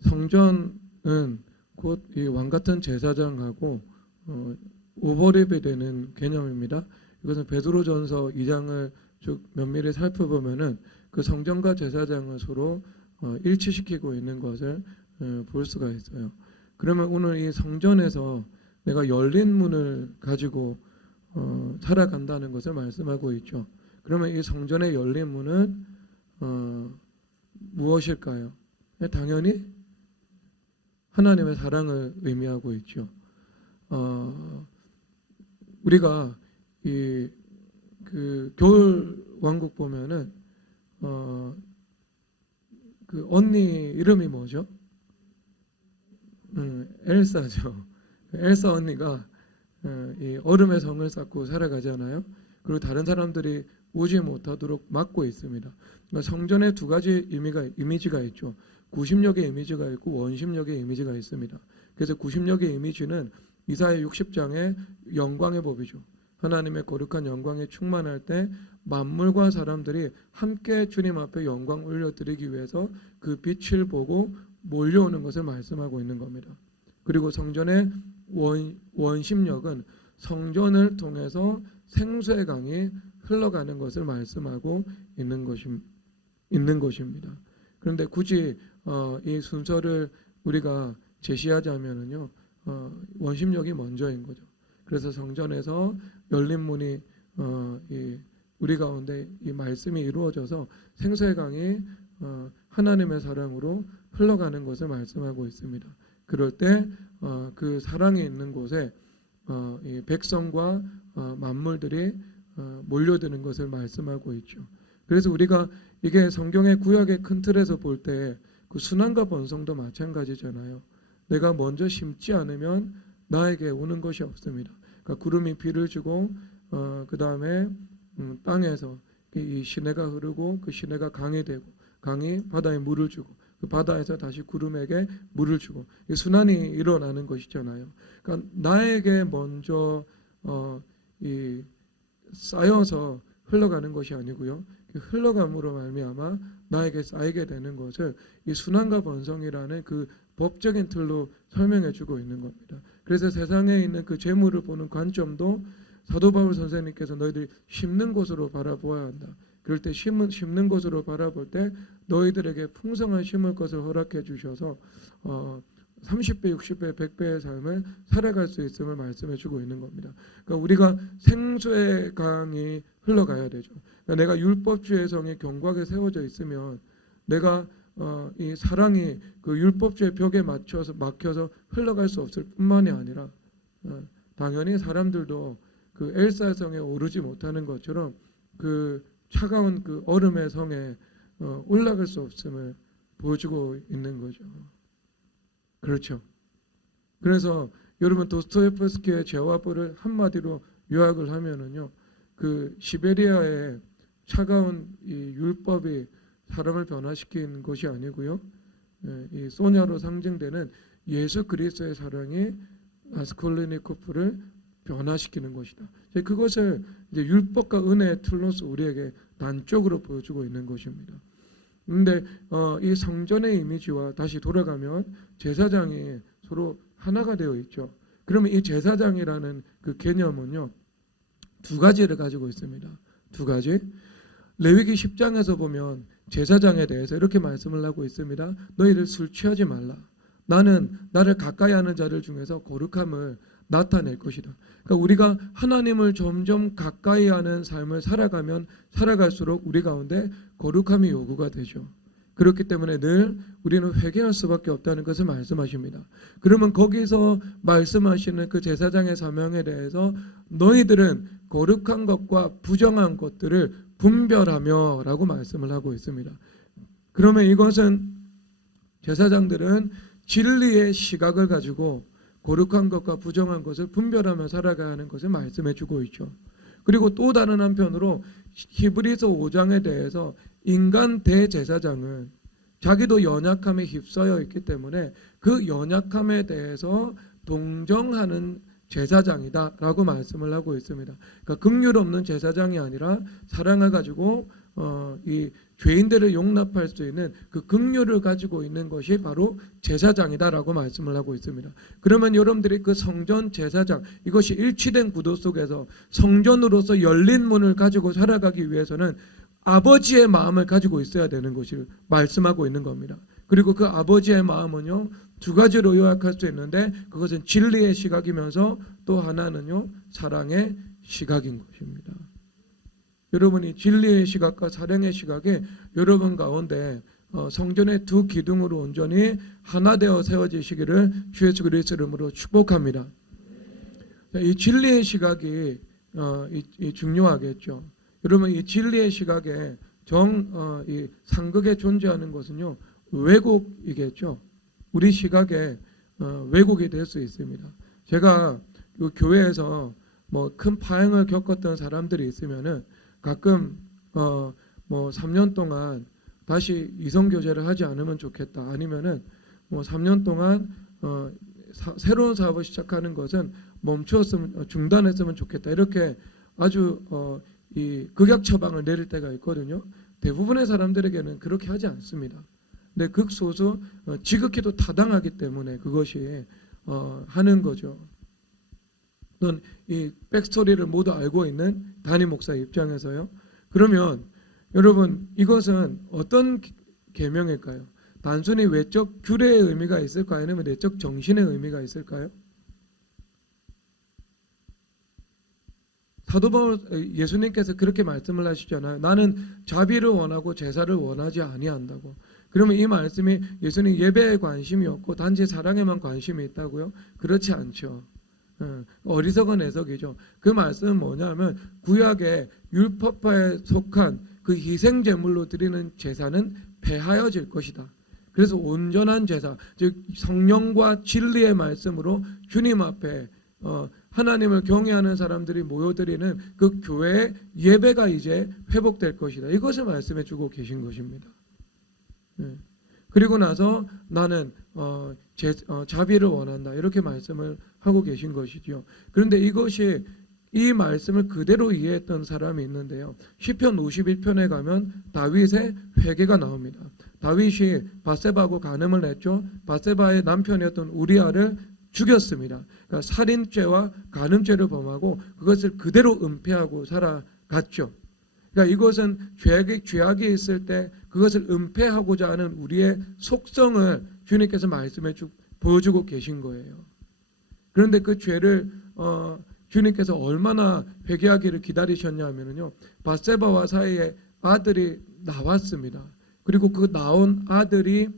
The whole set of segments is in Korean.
성전은 곧 이 왕같은 제사장하고 오버랩이 되는 개념입니다. 이것은 베드로전서 2장을 쭉 면밀히 살펴보면은 그 성전과 제사장을 서로 일치시키고 있는 것을 볼 수가 있어요. 그러면 오늘 이 성전에서 내가 열린 문을 가지고 살아간다는 것을 말씀하고 있죠. 그러면 이 성전의 열린 문은 무엇일까요? 당연히 하나님의 사랑을 의미하고 있죠. 우리가 그 겨울 왕국 보면은 그 언니 이름이 뭐죠? 엘사죠. 엘사 언니가 이 얼음의 성을 쌓고 살아가잖아요. 그리고 다른 사람들이 오지 못하도록 막고 있습니다. 그러니까 성전에 두 가지 이미지가 있죠. 구심력의 이미지가 있고 원심력의 이미지가 있습니다. 그래서 구심력의 이미지는 이사야 60장의 영광의 법이죠. 하나님의 거룩한 영광에 충만할 때 만물과 사람들이 함께 주님 앞에 영광 올려드리기 위해서 그 빛을 보고 몰려오는 것을 말씀하고 있는 겁니다. 그리고 성전의 원심력은 성전을 통해서 생수의 강이 흘러가는 것을 말씀하고 있는 것입니다. 그런데 굳이 이 순서를 우리가 제시하자면은요, 원심력이 먼저인 거죠. 그래서 성전에서 열린 문이 우리 가운데 이 말씀이 이루어져서 생수의 강이 하나님의 사랑으로 흘러가는 것을 말씀하고 있습니다. 그럴 때 그 사랑이 있는 곳에 이 백성과 만물들이 몰려드는 것을 말씀하고 있죠. 그래서 우리가 이게 성경의 구약의 큰 틀에서 볼 때 그 순환과 번성도 마찬가지잖아요. 내가 먼저 심지 않으면 나에게 오는 것이 없습니다. 그러니까 구름이 비를 주고 그 다음에 땅에서 이 시내가 흐르고 그 시내가 강이 되고 강이 바다에 물을 주고 그 바다에서 다시 구름에게 물을 주고 이 순환이 일어나는 것이잖아요. 그러니까 나에게 먼저 이 쌓여서 흘러가는 것이 아니고요. 그 흘러감으로 말미암아 나에게 쌓이게 되는 것을 이 순환과 번성이라는 그 법적인 틀로 설명해 주고 있는 겁니다. 그래서 세상에 있는 그 재물을 보는 관점도 사도 바울 선생님께서 너희들이 심는 곳으로 바라보아야 한다. 그럴 때 심는 곳으로 바라볼 때 너희들에게 풍성한 심을 것을 허락해 주셔서 30배, 60배, 100배의 삶을 살아갈 수 있음을 말씀해 주고 있는 겁니다. 그러니까 우리가 생수의 강이 흘러가야 되죠. 그러니까 내가 율법주의 성이 견고하게 세워져 있으면 내가 이 사랑이 그 율법주의 벽에 막혀서 흘러갈 수 없을 뿐만이 아니라 당연히 사람들도 그 엘사의 성에 오르지 못하는 것처럼 그 차가운 그 얼음의 성에 올라갈 수 없음을 보여주고 있는 거죠. 그렇죠. 그래서 여러분 도스토옙스키의 죄와 벌을 한마디로 요약을 하면은요, 그 시베리아의 차가운 이 율법이 사람을 변화시킨 것이 아니고요, 이 소냐로 상징되는 예수 그리스도의 사랑이 라스콜리니코프를 변화시키는 것이다. 그것을 이제 율법과 은혜의 틀로서 우리에게 단적으로 보여주고 있는 것입니다. 그런데 이 성전의 이미지와 다시 돌아가면 제사장이 서로 하나가 되어 있죠. 그러면 이 제사장이라는 그 개념은요, 두 가지를 가지고 있습니다. 두 가지. 레위기 10장에서 보면 제사장에 대해서 이렇게 말씀을 하고 있습니다. 너희들 술 취하지 말라. 나는 나를 가까이 하는 자들 중에서 거룩함을 나타낼 것이다. 그러니까 우리가 하나님을 점점 가까이 하는 삶을 살아가면 살아갈수록 우리 가운데 거룩함이 요구가 되죠. 그렇기 때문에 늘 우리는 회개할 수밖에 없다는 것을 말씀하십니다. 그러면 거기서 말씀하시는 그 제사장의 사명에 대해서 너희들은 거룩한 것과 부정한 것들을 분별하며 라고 말씀을 하고 있습니다. 그러면 이것은 제사장들은 진리의 시각을 가지고 거룩한 것과 부정한 것을 분별하며 살아가야 하는 것을 말씀해 주고 있죠. 그리고 또 다른 한편으로 히브리서 5장에 대해서 인간 대제사장은 자기도 연약함에 휩싸여 있기 때문에 그 연약함에 대해서 동정하는 제사장이다 라고 말씀을 하고 있습니다. 그러니까 긍휼 없는 제사장이 아니라 사랑을 가지고 이 죄인들을 용납할 수 있는 그 긍휼을 가지고 있는 것이 바로 제사장이다라고 말씀을 하고 있습니다. 그러면 여러분들이 그 성전 제사장, 이것이 일치된 구도 속에서 성전으로서 열린 문을 가지고 살아가기 위해서는 아버지의 마음을 가지고 있어야 되는 것을 말씀하고 있는 겁니다. 그리고 그 아버지의 마음은요, 두 가지로 요약할 수 있는데, 그것은 진리의 시각이면서 또 하나는요, 사랑의 시각인 것입니다. 여러분이 진리의 시각과 사랑의 시각에 여러분 가운데 성전의 두 기둥으로 온전히 하나 되어 세워지시기를 주 예수 그리스도 이름으로 축복합니다. 이 진리의 시각이 중요하겠죠. 여러분, 이 진리의 시각에 이 상극에 존재하는 것은요, 왜곡이겠죠. 우리 시각에 왜곡이 될 수 있습니다. 제가 이 교회에서 뭐 큰 파행을 겪었던 사람들이 있으면은 가끔 뭐 3년 동안 다시 이성 교제를 하지 않으면 좋겠다. 아니면은 뭐 3년 동안 새로운 사업을 시작하는 것은 멈추었으면 중단했으면 좋겠다. 이렇게 아주 이 극약 처방을 내릴 때가 있거든요. 대부분의 사람들에게는 그렇게 하지 않습니다. 근데 극소수 지극히도 타당하기 때문에 그것이 하는 거죠. 이 백스토리를 모두 알고 있는 담임 목사 입장에서요. 그러면 여러분, 이것은 어떤 계명일까요? 단순히 외적 규례의 의미가 있을까요? 아니면 내적 정신의 의미가 있을까요? 사도 바울 예수님께서 그렇게 말씀을 하시잖아요. 나는 자비를 원하고 제사를 원하지 아니한다고. 그러면 이 말씀이 예수님 예배에 관심이 없고 단지 사랑에만 관심이 있다고요? 그렇지 않죠. 어리석은 해석이죠. 그 말씀은 뭐냐면 구약의 율법파에 속한 그 희생 제물로 드리는 제사는 폐하여질 것이다. 그래서 온전한 제사, 즉 성령과 진리의 말씀으로 주님 앞에 하나님을 경외하는 사람들이 모여드리는 그 교회의 예배가 이제 회복될 것이다. 이것을 말씀해 주고 계신 것입니다. 그리고 나서 나는 자비를 원한다. 이렇게 말씀을 하고 계신 것이죠. 그런데 이것이 이 말씀을 그대로 이해했던 사람이 있는데요. 시편 51편에 가면 다윗의 회개가 나옵니다. 다윗이 밧세바하고 간음을 했죠. 밧세바의 남편이었던 우리아를 죽였습니다. 그러니까 살인죄와 간음죄를 범하고 그것을 그대로 은폐하고 살아갔죠. 그러니까 이것은 죄악이 있을 때 그것을 은폐하고자 하는 우리의 속성을 주님께서 보여주고 계신 거예요. 그런데 그 죄를 주님께서 얼마나 회개하기를 기다리셨냐면요, 밧세바와 사이에 아들이 나왔습니다. 그리고 그 나온 아들이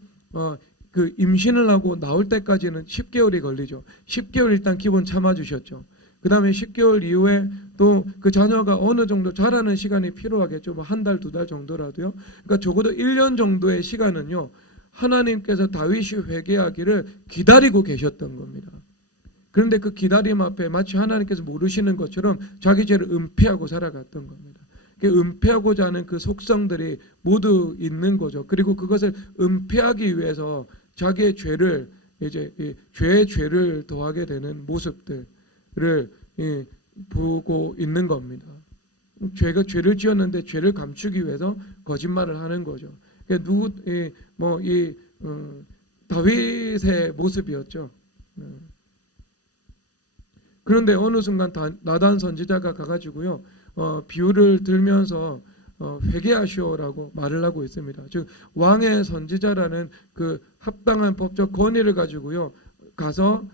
그 임신을 하고 나올 때까지는 10개월이 걸리죠. 10개월 일단 기본 참아주셨죠. 그 다음에 10개월 이후에 또 그 자녀가 어느 정도 자라는 시간이 필요하겠죠. 뭐 한 달, 두 달 정도라도요. 그러니까 적어도 1년 정도의 시간은요, 하나님께서 다윗이 회개하기를 기다리고 계셨던 겁니다. 그런데 그 기다림 앞에 마치 하나님께서 모르시는 것처럼 자기 죄를 은폐하고 살아갔던 겁니다. 은폐하고자 하는 그 속성들이 모두 있는 거죠. 그리고 그것을 은폐하기 위해서 자기의 죄를 이제 죄의 죄를 더하게 되는 모습들을 보고 있는 겁니다. 죄를 지었는데 죄를 감추기 위해서 거짓말을 하는 거죠. 다윗의 모습이었죠. 그런데 어느 순간 나단 선지자가 가가지고요, 비유를 들면서 회개하시오라고 말을 하고 있습니다. 즉 왕의 선지자라는 그 합당한 법적 권위를 가지고요 가서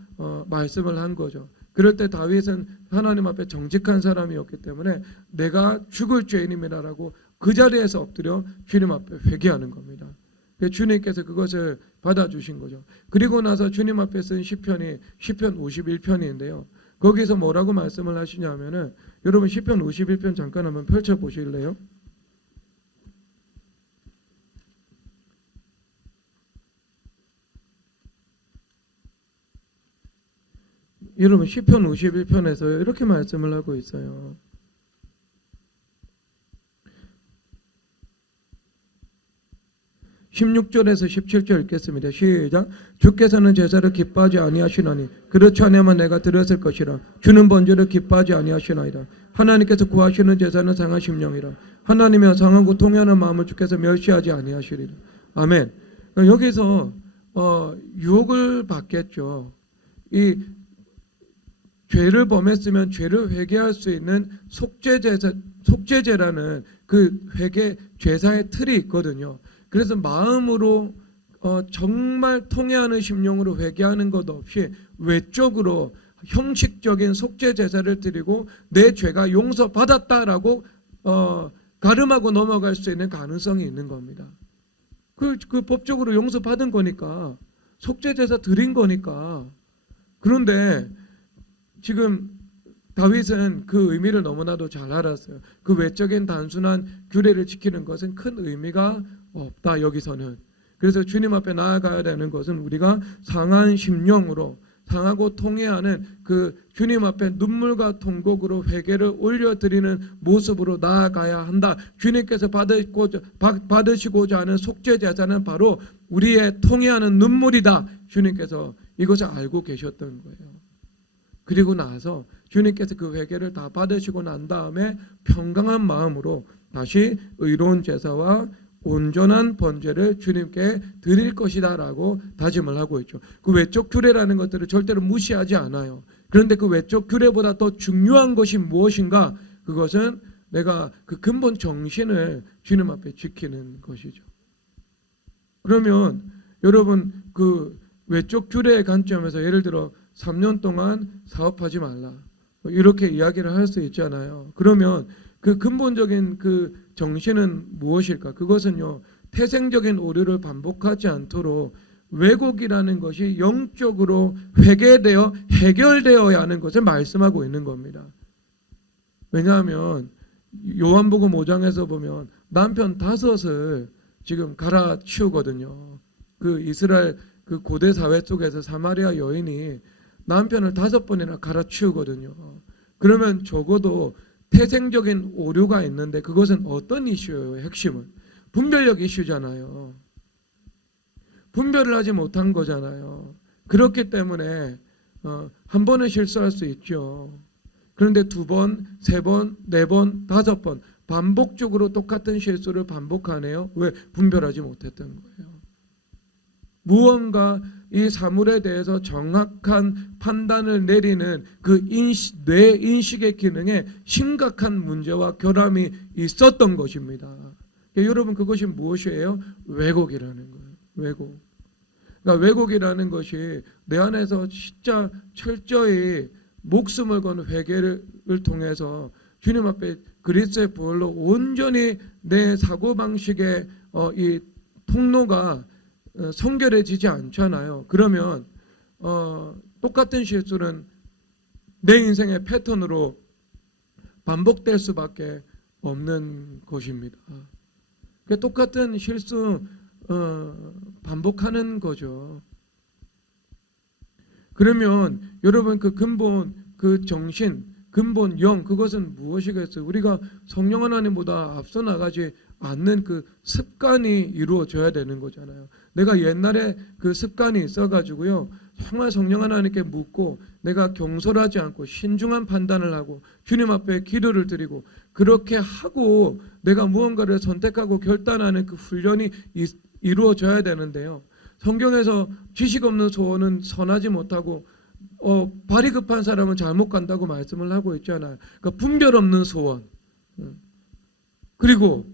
말씀을 한 거죠. 그럴 때 다윗은 하나님 앞에 정직한 사람이었기 때문에 내가 죽을 죄인임이라고 그 자리에서 엎드려 주님 앞에 회개하는 겁니다. 주님께서 그것을 받아주신 거죠. 그리고 나서 주님 앞에 쓴 시편이 시편 51편인데요. 거기서 뭐라고 말씀을 하시냐면은, 여러분 시편 51편 잠깐 한번 펼쳐 보실래요? 여러분 시편 51편에서 이렇게 말씀을 하고 있어요. 16절에서 17절 읽겠습니다. 시작. 주께서는 제사를 기뻐하지 아니하시나니 그렇지 않으면 내가 드렸을 것이라. 주는 번제를 기뻐하지 아니하시나이다. 하나님께서 구하시는 제사는 상한 심령이라. 하나님의 상하고 통회하는 마음을 주께서 멸시하지 아니하시리라. 아멘. 여기서 유혹을 받겠죠. 이 죄를 범했으면 죄를 회개할 수 있는 속죄제라는 그 회개 죄사의 틀이 있거든요. 그래서 마음으로 정말 통회하는 심령으로 회개하는 것 없이 외적으로 형식적인 속죄 제사를 드리고 내 죄가 용서받았다라고 가름하고 넘어갈 수 있는 가능성이 있는 겁니다. 그 법적으로 용서받은 거니까, 속죄 제사 드린 거니까. 그런데 지금 다윗은 그 의미를 너무나도 잘 알았어요. 그 외적인 단순한 규례를 지키는 것은 큰 의미가 없다, 여기서는. 그래서 주님 앞에 나아가야 되는 것은 우리가 상한 심령으로, 상하고 통회하는 그 주님 앞에 눈물과 통곡으로 회개를 올려드리는 모습으로 나아가야 한다. 주님께서 받으시고자 하는 속죄제사는 바로 우리의 통회하는 눈물이다. 주님께서 이것을 알고 계셨던 거예요. 그리고 나서 주님께서 그 회개를 다 받으시고 난 다음에 평강한 마음으로 다시 의로운 제사와 온전한 번제를 주님께 드릴 것이다 라고 다짐을 하고 있죠. 그 외적 규례라는 것들을 절대로 무시하지 않아요. 그런데 그 외적 규례보다 더 중요한 것이 무엇인가? 그것은 내가 그 근본 정신을 주님 앞에 지키는 것이죠. 그러면 여러분 그 외적 규례의 관점에서 예를 들어 3년 동안 사업하지 말라, 이렇게 이야기를 할 수 있잖아요. 그러면 그 근본적인 그 정신은 무엇일까? 그것은요, 태생적인 오류를 반복하지 않도록 왜곡이라는 것이 영적으로 회개되어 해결되어야 하는 것을 말씀하고 있는 겁니다. 왜냐하면 요한복음 5장에서 보면 남편 5을 지금 갈아치우거든요. 그 이스라엘 그 고대 사회 속에서 사마리아 여인이 남편을 5번이나 갈아치우거든요. 그러면 적어도 태생적인 오류가 있는데 그것은 어떤 이슈예요? 핵심은 분별력 이슈잖아요. 분별을 하지 못한 거잖아요. 그렇기 때문에 한 번은 실수할 수 있죠. 그런데 2번, 3번, 4번, 5번 반복적으로 똑같은 실수를 반복하네요. 왜? 분별하지 못했던 거예요. 무언가 이 사물에 대해서 정확한 판단을 내리는 그 뇌 인식의 기능에 심각한 문제와 결함이 있었던 것입니다. 그러니까 여러분 그것이 무엇이에요? 왜곡이라는 거예요. 왜곡. 그러니까 왜곡이라는 것이 내 안에서 진짜 철저히 목숨을 건 회개를 통해서 주님 앞에 그리스도의 부활로 온전히 내 사고방식의 이 통로가 성결해지지 않잖아요. 그러면 똑같은 실수는 내 인생의 패턴으로 반복될 수밖에 없는 것입니다. 똑같은 실수 반복하는 거죠. 그러면 여러분 그 근본 그 정신, 근본 영, 그것은 무엇이겠어요? 우리가 성령 하나님보다 앞서 나가지 않는 그 습관이 이루어져야 되는 거잖아요. 내가 옛날에 그 습관이 있어가지고요, 정말 성령 하나님께 묻고 내가 경솔하지 않고 신중한 판단을 하고 주님 앞에 기도를 드리고 그렇게 하고 내가 무언가를 선택하고 결단하는 그 훈련이 이루어져야 되는데요. 성경에서 지식 없는 소원은 선하지 못하고 발이 급한 사람은 잘못 간다고 말씀을 하고 있잖아요. 그러니까 분별 없는 소원. 그리고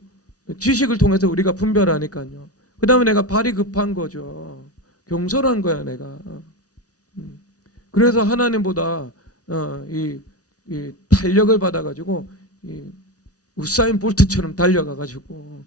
지식을 통해서 우리가 분별하니까요. 그 다음에 내가 발이 급한 거죠. 경솔한 거야 내가. 그래서 하나님보다 이 탄력을 받아가지고 이 우사인 볼트처럼 달려가가지고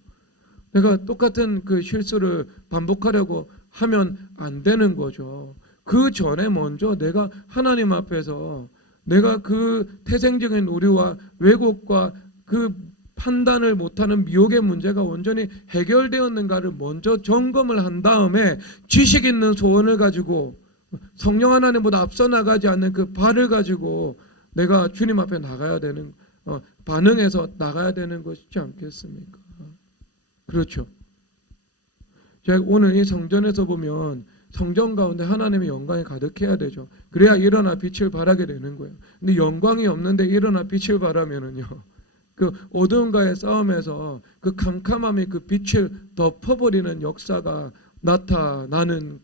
내가 똑같은 그 실수를 반복하려고 하면 안 되는 거죠. 그 전에 먼저 내가 하나님 앞에서 내가 그 태생적인 오류와 왜곡과 그 판단을 못하는 미혹의 문제가 온전히 해결되었는가를 먼저 점검을 한 다음에 지식 있는 소원을 가지고 성령 하나님보다 앞서 나가지 않는 그 발을 가지고 내가 주님 앞에 나가야 되는 반응해서 나가야 되는 것이지 않겠습니까? 그렇죠. 제가 오늘 이 성전에서 보면 성전 가운데 하나님의 영광이 가득해야 되죠. 그래야 일어나 빛을 발하게 되는 거예요. 근데 영광이 없는데 일어나 빛을 발하면은요, 그 어두움과의 싸움에서 그 캄캄함이 그 빛을 덮어버리는 역사가 나타나는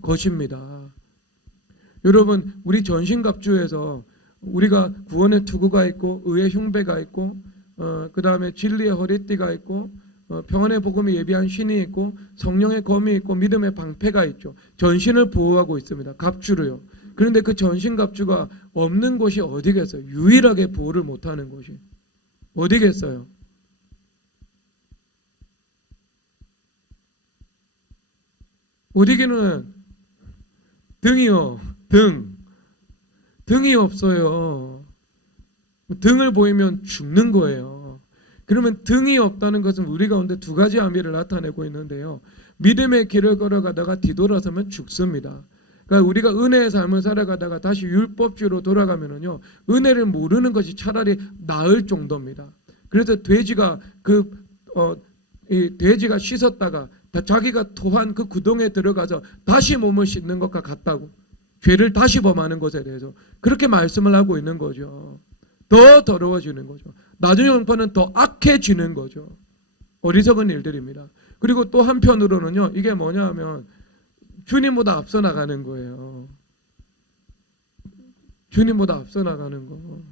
것입니다. 여러분, 우리 전신갑주에서 우리가 구원의 투구가 있고 의의 흉배가 있고 그 다음에 진리의 허리띠가 있고 평안의 복음이 예비한 신이 있고 성령의 검이 있고 믿음의 방패가 있죠. 전신을 보호하고 있습니다. 갑주로요. 그런데 그 전신갑주가 없는 곳이 어디겠어요? 유일하게 보호를 못하는 곳이 어디겠어요? 어디기는 등이요. 등이 없어요. 등을 보이면 죽는 거예요. 그러면 등이 없다는 것은 우리 가운데 두 가지 의미를 나타내고 있는데요. 믿음의 길을 걸어가다가 뒤돌아서면 죽습니다. 그러니까 우리가 은혜의 삶을 살아가다가 다시 율법주의로 돌아가면은요, 은혜를 모르는 것이 차라리 나을 정도입니다. 그래서 돼지가 돼지가 씻었다가 자기가 토한 그 구덩이에 들어가서 다시 몸을 씻는 것과 같다고, 죄를 다시 범하는 것에 대해서 그렇게 말씀을 하고 있는 거죠. 더 더러워지는 거죠. 나중에 형편은 더 악해지는 거죠. 어리석은 일들입니다. 그리고 또 한편으로는요, 이게 뭐냐 하면 주님보다 앞서 나가는 거예요. 주님보다 앞서 나가는 거.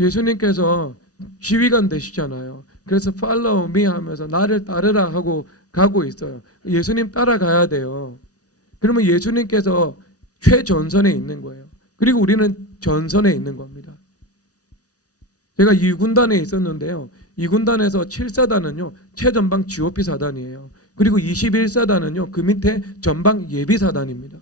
예수님께서 지휘관 되시잖아요. 그래서 follow me 하면서 나를 따르라 하고 가고 있어요. 예수님 따라가야 돼요. 그러면 예수님께서 최전선에 있는 거예요. 그리고 우리는 전선에 있는 겁니다. 제가 2군단에 있었는데요. 2군단에서 7사단은요. 최전방 GOP 사단이에요. 그리고 21사단은요. 그 밑에 전방 예비 사단입니다.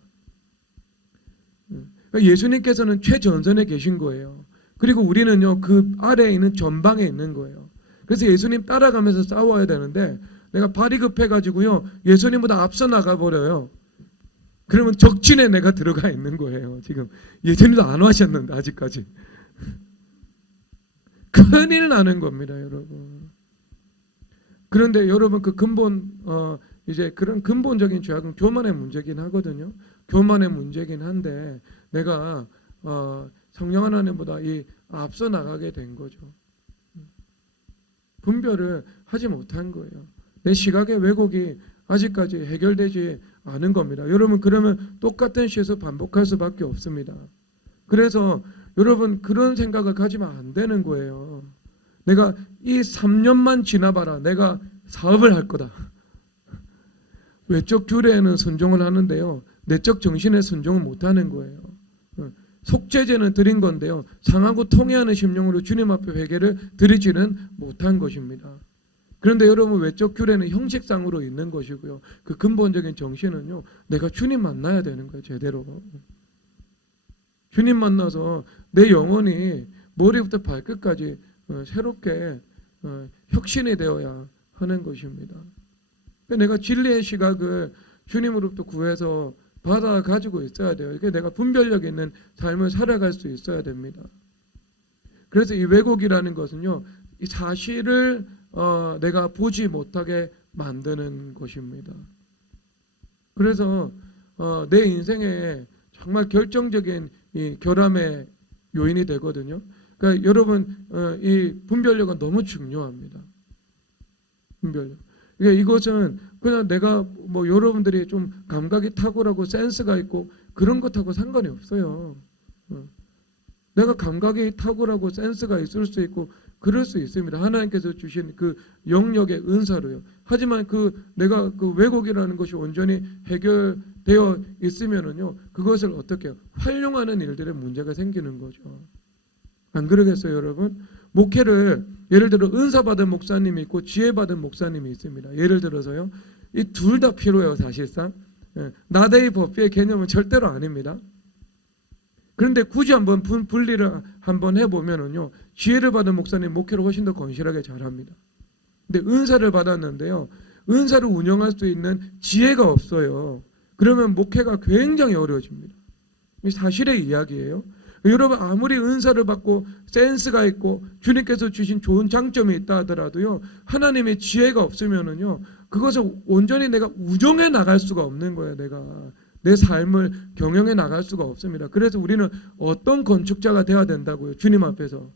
그러니까 예수님께서는 최전선에 계신 거예요. 그리고 우리는요. 그 아래에 있는 전방에 있는 거예요. 그래서 예수님 따라가면서 싸워야 되는데 내가 발이 급해가지고요. 예수님보다 앞서 나가버려요. 그러면 적진에 내가 들어가 있는 거예요. 지금 예수님도 안 와셨는데 아직까지. 큰일 나는 겁니다, 여러분. 그런데 여러분 그 근본 이제 그런 근본적인 죄악은 교만의 문제긴 하거든요. 교만의 문제긴 한데 내가 성령 하나님보다 이 앞서 나가게 된 거죠. 분별을 하지 못한 거예요. 내 시각의 왜곡이 아직까지 해결되지 않은 겁니다. 여러분 그러면 똑같은 시에서 반복할 수밖에 없습니다. 그래서 여러분 그런 생각을 가지면 안 되는 거예요. 내가 이 3년만 지나봐라. 내가 사업을 할 거다. 외적 규례에는 순종을 하는데요. 내적 정신에 순종을 못하는 거예요. 속죄제는 드린 건데요. 상하고 통회하는 심령으로 주님 앞에 회개를 드리지는 못한 것입니다. 그런데 여러분 외적 규례는 형식상으로 있는 것이고요. 그 근본적인 정신은요. 내가 주님 만나야 되는 거예요. 제대로. 주님 만나서 내 영혼이 머리부터 발끝까지 새롭게 혁신이 되어야 하는 것입니다. 내가 진리의 시각을 주님으로부터 구해서 받아 가지고 있어야 돼요. 이게 내가 분별력 있는 삶을 살아갈 수 있어야 됩니다. 그래서 이 왜곡이라는 것은요, 이 사실을 내가 보지 못하게 만드는 것입니다. 그래서 내 인생에 정말 결정적인 이 결함의 요인이 되거든요. 그러니까 여러분 이 분별력은 너무 중요합니다. 분별력. 그러니까 이것은 그냥 내가 뭐 여러분들이 좀 감각이 탁월하고 센스가 있고 그런 것하고 상관이 없어요. 내가 감각이 탁월하고 센스가 있을 수 있고 그럴 수 있습니다. 하나님께서 주신 그 영역의 은사로요. 하지만 내가 그 왜곡이라는 것이 온전히 해결되어 있으면은요, 그것을 어떻게 해요? 활용하는 일들에 문제가 생기는 거죠. 안 그러겠어요, 여러분? 목회를 예를 들어 은사 받은 목사님이 있고 지혜 받은 목사님이 있습니다. 예를 들어서요, 이 둘 다 필요해요, 사실상. 나대의 법비의 개념은 절대로 아닙니다. 그런데 굳이 한번 분리를 한번 해보면은요, 지혜를 받은 목사님 목회를 훨씬 더 건실하게 잘합니다. 근데 은사를 받았는데요, 은사를 운영할 수 있는 지혜가 없어요. 그러면 목회가 굉장히 어려워집니다. 이 사실의 이야기예요. 여러분 아무리 은사를 받고 센스가 있고 주님께서 주신 좋은 장점이 있다 하더라도요, 하나님의 지혜가 없으면은요, 그것을 온전히 내가 우정해 나갈 수가 없는 거예요. 내 삶을 경영해 나갈 수가 없습니다. 그래서 우리는 어떤 건축자가 되어야 된다고요? 주님 앞에서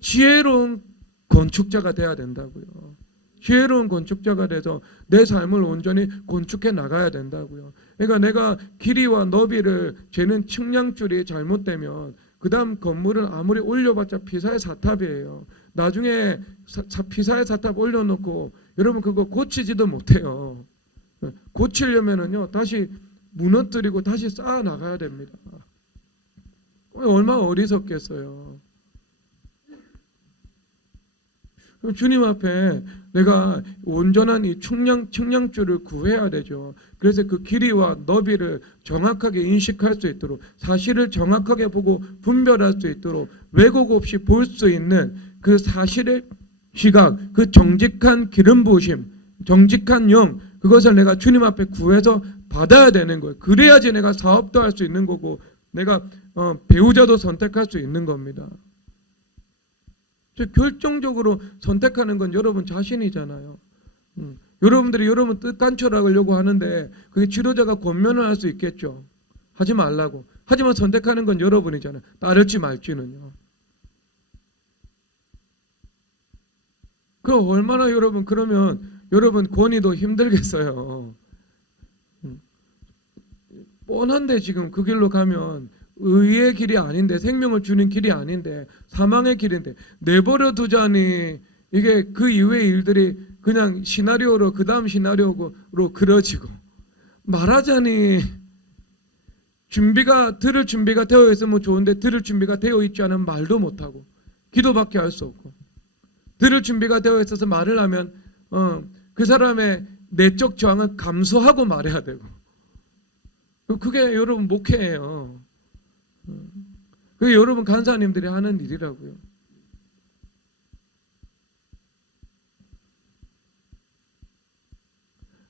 지혜로운 건축자가 되어야 된다고요. 지혜로운 건축자가 돼서 내 삶을 온전히 건축해 나가야 된다고요. 그러니까 내가 길이와 너비를 재는 측량줄이 잘못되면 그 다음 건물을 아무리 올려봤자 피사의 사탑이에요. 나중에 피사의 사탑 올려놓고 여러분 그거 고치지도 못해요. 고치려면은요 다시 무너뜨리고 다시 쌓아 나가야 됩니다. 얼마나 어리석겠어요. 주님 앞에 내가 온전한 이 측량줄을 구해야 되죠. 그래서 그 길이와 너비를 정확하게 인식할 수 있도록, 사실을 정확하게 보고 분별할 수 있도록 왜곡 없이 볼 수 있는 그 사실의 시각, 그 정직한 기름 부으심, 정직한 영, 그것을 내가 주님 앞에 구해서 받아야 되는 거예요. 그래야지 내가 사업도 할 수 있는 거고 내가 배우자도 선택할 수 있는 겁니다. 결정적으로 선택하는 건 여러분 자신이잖아요. 여러분들이 여러분 뜻간 철학을 하는데 그게 지도자가 권면을 할 수 있겠죠. 하지 말라고. 하지만 선택하는 건 여러분이잖아요. 따를지 말지는요. 그럼 얼마나 여러분 그러면 여러분 권위도 힘들겠어요. 뻔한데 지금 그 길로 가면 의의 길이 아닌데, 생명을 주는 길이 아닌데, 사망의 길인데 내버려 두자니 이게 그 이후의 일들이 그냥 시나리오로 그 다음 시나리오로 그려지고, 말하자니 들을 준비가 되어 있으면 좋은데 들을 준비가 되어 있지 않으면 말도 못하고 기도밖에 할 수 없고, 들을 준비가 되어 있어서 말을 하면 그 사람의 내적 저항을 감수하고 말해야 되고, 그게 여러분 목회예요. 그게 여러분 간사님들이 하는 일이라고요.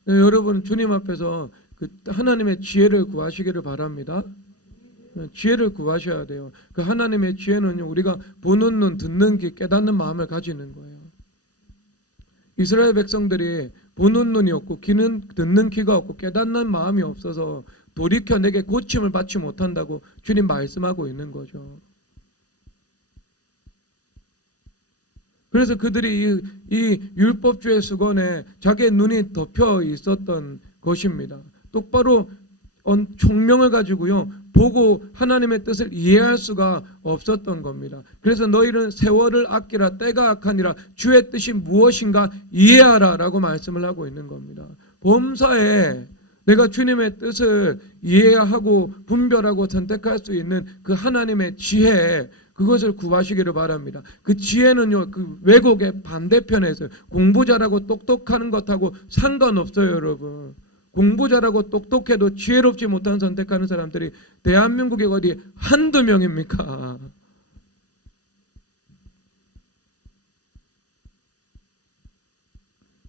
여러분 주님 앞에서 그 하나님의 지혜를 구하시기를 바랍니다. 지혜를 구하셔야 돼요. 그 하나님의 지혜는요, 우리가 보는 눈, 듣는 귀, 깨닫는 마음을 가지는 거예요. 이스라엘 백성들이 보는 눈이 없고 듣는 귀가 없고 깨닫는 마음이 없어서 돌이켜 내게 고침을 받지 못한다고 주님 말씀하고 있는 거죠. 그래서 그들이 이 율법주의 수건에 자기의 눈이 덮여 있었던 것입니다. 똑바로 총명을 가지고요 보고 하나님의 뜻을 이해할 수가 없었던 겁니다. 그래서 너희는 세월을 아끼라, 때가 악하니라, 주의 뜻이 무엇인가 이해하라 라고 말씀을 하고 있는 겁니다. 범사에 내가 주님의 뜻을 이해하고 분별하고 선택할 수 있는 그 하나님의 지혜, 그것을 구하시기를 바랍니다. 그 지혜는요, 그 왜곡의 반대편에 있어요. 공부 잘하고 똑똑하는 것하고 상관없어요, 여러분. 공부 잘하고 똑똑해도 지혜롭지 못한 선택하는 사람들이 대한민국에 어디 한두 명입니까?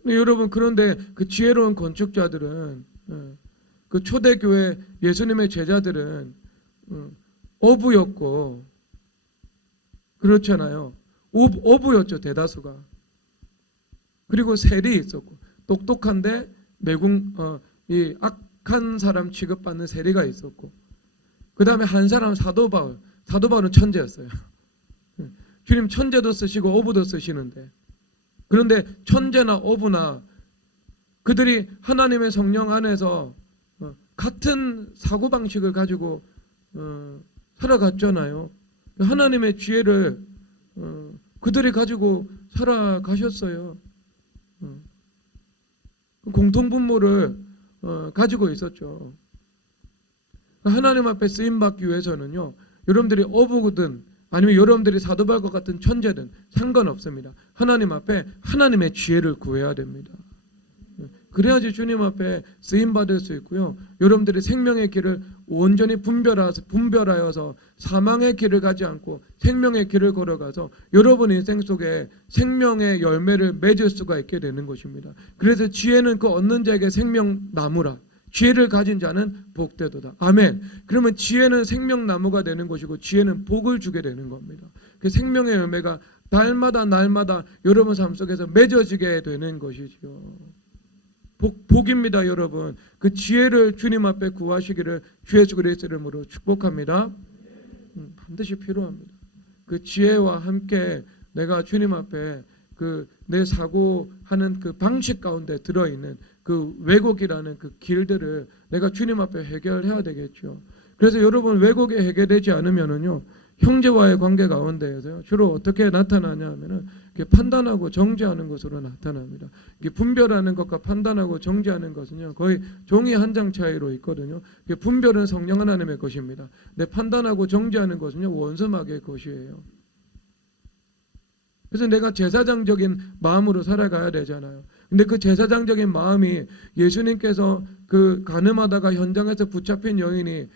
여러분, 그런데 그 지혜로운 건축자들은, 그 초대교회 예수님의 제자들은 어부였고, 그렇잖아요. 어부였죠, 대다수가. 그리고 셀이 있었고, 똑똑한데 이 악한 사람 취급받는 세리가 있었고, 그 다음에 한 사람 사도바울은 천재였어요. 주님 천재도 쓰시고 어부도 쓰시는데, 그런데 천재나 어부나 그들이 하나님의 성령 안에서 같은 사고방식을 가지고 살아갔잖아요. 하나님의 지혜를 그들이 가지고 살아가셨어요. 공통분모를 가지고 있었죠. 하나님 앞에 쓰임받기 위해서는요, 여러분들이 어부든 아니면 여러분들이 사도바울과 같은 천재든 상관없습니다. 하나님 앞에 하나님의 지혜를 구해야 됩니다. 그래야지 주님 앞에 쓰임받을 수 있고요, 여러분들이 생명의 길을 온전히 분별하여서 사망의 길을 가지 않고 생명의 길을 걸어가서 여러분 인생 속에 생명의 열매를 맺을 수가 있게 되는 것입니다. 그래서 지혜는 그 얻는 자에게 생명나무라, 지혜를 가진 자는 복되도다. 아멘. 그러면 지혜는 생명나무가 되는 것이고 지혜는 복을 주게 되는 겁니다. 그 생명의 열매가 날마다 여러분 삶 속에서 맺어지게 되는 것이죠. 복입니다, 여러분. 그 지혜를 주님 앞에 구하시기를 주 예수 그리스도의 이름으로 축복합니다. 반드시 필요합니다. 그 지혜와 함께 내가 주님 앞에 그 내 사고하는 그 방식 가운데 들어있는 그 왜곡이라는 그 길들을 내가 주님 앞에 해결해야 되겠죠. 그래서 여러분, 왜곡이 해결되지 않으면은요, 형제와의 관계 가운데에서요, 주로 어떻게 나타나냐 하면은 판단하고 정죄하는 것으로 나타납니다. 분별하는 것과 판단하고 정죄하는 것은요, 거의 종이 한 장 차이로 있거든요. 분별은 성령 하나님의 것입니다. 근데 판단하고 정죄하는 것은요, 원수마귀의 것이에요. 그래서 내가 제사장적인 마음으로 살아가야 되잖아요. 근데 그 제사장적인 마음이 예수님께서 그 간음하다가 현장에서 붙잡힌 여인이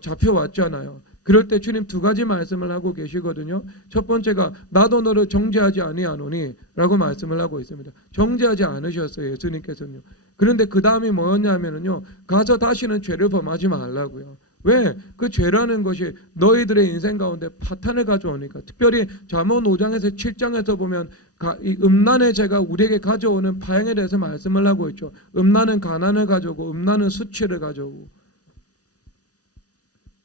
잡혀왔잖아요. 그럴 때 주님 두 가지 말씀을 하고 계시거든요. 첫 번째가 나도 너를 정죄하지 아니하노니 라고 말씀을 하고 있습니다. 정죄하지 않으셨어요, 예수님께서는요. 그런데 그 다음이 뭐였냐면요, 가서 다시는 죄를 범하지 말라고요. 왜? 그 죄라는 것이 너희들의 인생 가운데 파탄을 가져오니까. 특별히 잠언 5장에서 7장에서 보면 이 음란의 죄가 우리에게 가져오는 파행에 대해서 말씀을 하고 있죠. 음란은 가난을 가져오고 음란은 수치를 가져오고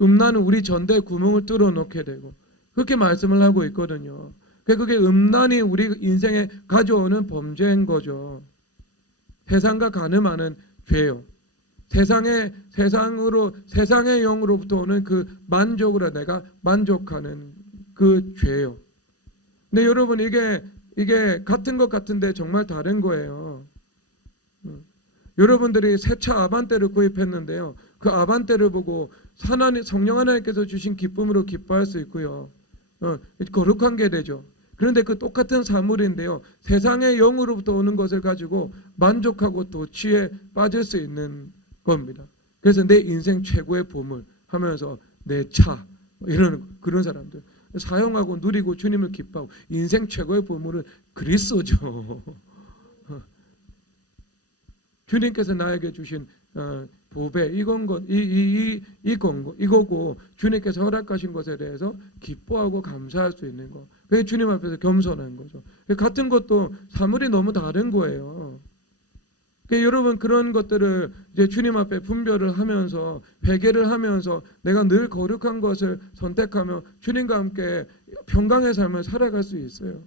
음란은 우리 전대에 구멍을 뚫어놓게 되고 그렇게 말씀을 하고 있거든요. 그게 음란이 우리 인생에 가져오는 범죄인 거죠. 세상과 간음하는 죄요. 세상의 영으로부터 오는 그 만족으로 내가 만족하는 그 죄요. 근데 여러분, 이게 같은 것 같은데 정말 다른 거예요. 여러분들이 새 차 아반떼를 구입했는데요, 그 아반떼를 보고 성령 하나님께서 주신 기쁨으로 기뻐할 수 있고요, 거룩한 게 되죠. 그런데 그 똑같은 사물인데요, 세상의 영으로부터 오는 것을 가지고 만족하고 도취에 빠질 수 있는 겁니다. 그래서 내 인생 최고의 보물 하면서 내 차 이런 그런 사람들 사용하고 누리고 주님을 기뻐하고 인생 최고의 보물은 그리스도죠. 주님께서 나에게 주신 보배 이거고 주님께서 허락하신 것에 대해서 기뻐하고 감사할 수 있는 거. 그게 주님 앞에서 겸손한 거죠. 같은 것도 사물이 너무 다른 거예요. 여러분, 그런 것들을 이제 주님 앞에 분별을 하면서 회개를 하면서 내가 늘 거룩한 것을 선택하며 주님과 함께 평강의 삶을 살아갈 수 있어요.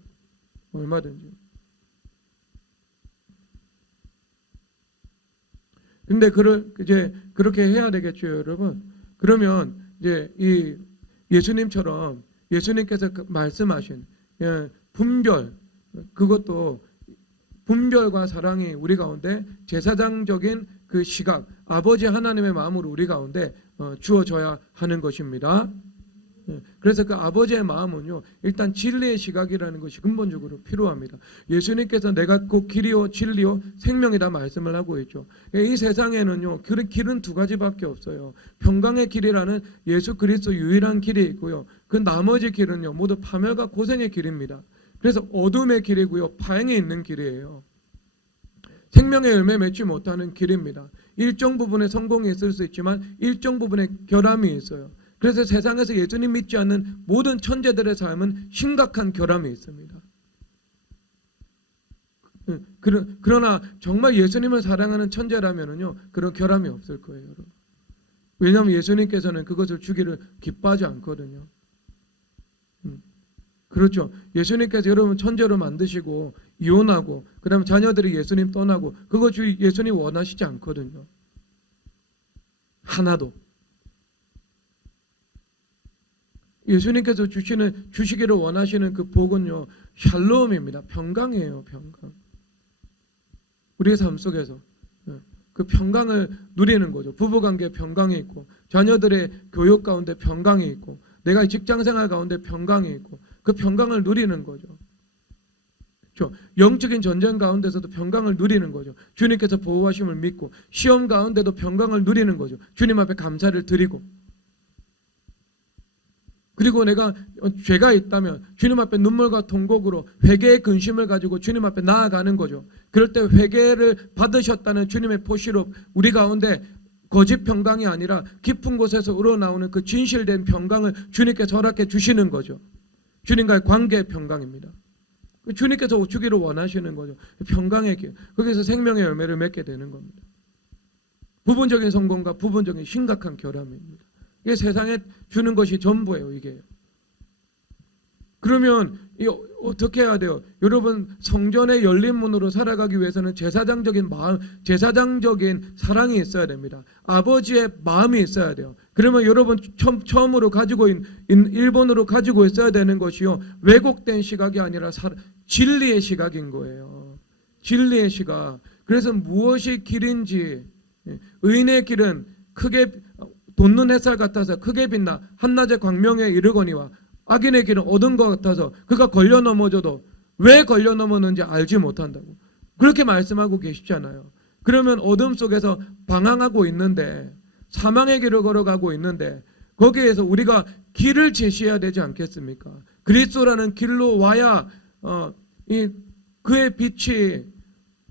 얼마든지. 근데 이제 그렇게 해야 되겠죠, 여러분. 그러면 이제 이 예수님처럼 예수님께서 말씀하신 분별, 그것도 분별과 사랑이 우리 가운데 제사장적인 그 시각, 아버지 하나님의 마음으로 우리 가운데 주어져야 하는 것입니다. 그래서 그 아버지의 마음은요, 일단 진리의 시각이라는 것이 근본적으로 필요합니다. 예수님께서 내가 곧 길이요 진리요 생명이다 말씀을 하고 있죠. 이 세상에는요, 그 길은 두 가지밖에 없어요. 평강의 길이라는 예수 그리스도 유일한 길이 있고요, 그 나머지 길은요 모두 파멸과 고생의 길입니다. 그래서 어둠의 길이고요, 파행에 있는 길이에요. 생명의 열매 맺지 못하는 길입니다. 일정 부분에 성공이 있을 수 있지만 일정 부분에 결함이 있어요. 그래서 세상에서 예수님 믿지 않는 모든 천재들의 삶은 심각한 결함이 있습니다. 그러나 정말 예수님을 사랑하는 천재라면요, 그런 결함이 없을 거예요, 여러분. 왜냐하면 예수님께서는 그것을 주기를 기뻐하지 않거든요. 그렇죠. 예수님께서 여러분 천재로 만드시고 이혼하고 그다음에 자녀들이 예수님 떠나고 그거 예수님 원하시지 않거든요. 하나도. 예수님께서 주시기를 원하시는 그 복은요, 샬롬입니다. 평강이에요, 평강. 우리의 삶 속에서 그 평강을 누리는 거죠. 부부관계에 평강이 있고 자녀들의 교육 가운데 평강이 있고 내가 직장생활 가운데 평강이 있고 그 평강을 누리는 거죠. 그렇죠? 영적인 전쟁 가운데서도 평강을 누리는 거죠. 주님께서 보호하심을 믿고 시험 가운데도 평강을 누리는 거죠. 주님 앞에 감사를 드리고 그리고 내가 죄가 있다면 주님 앞에 눈물과 통곡으로 회개의 근심을 가지고 주님 앞에 나아가는 거죠. 그럴 때 회개를 받으셨다는 주님의 표시로 우리 가운데 거짓 평강이 아니라 깊은 곳에서 우러나오는 그 진실된 평강을 주님께서 허락해 주시는 거죠. 주님과의 관계의 평강입니다. 주님께서 주기를 원하시는 거죠. 평강의 길. 거기서 생명의 열매를 맺게 되는 겁니다. 부분적인 성공과 부분적인 심각한 결함입니다. 이게 세상에 주는 것이 전부예요. 이게. 그러면 어떻게 해야 돼요? 여러분, 성전의 열린 문으로 살아가기 위해서는 제사장적인 마음, 제사장적인 사랑이 있어야 됩니다. 아버지의 마음이 있어야 돼요. 그러면 여러분 처음으로 가지고 일본으로 가지고 있어야 되는 것이요, 왜곡된 시각이 아니라 진리의 시각인 거예요. 진리의 시각. 그래서 무엇이 길인지, 의인의 길은 크게 돋는 햇살 같아서 크게 빛나 한낮의 광명에 이르거니와 악인의 길은 어두운 것 같아서 그가 걸려 넘어져도 왜 걸려 넘었는지 알지 못한다고 그렇게 말씀하고 계시잖아요. 그러면 어둠 속에서 방황하고 있는데, 사망의 길을 걸어가고 있는데, 거기에서 우리가 길을 제시해야 되지 않겠습니까? 그리스도라는 길로 와야 그의 빛이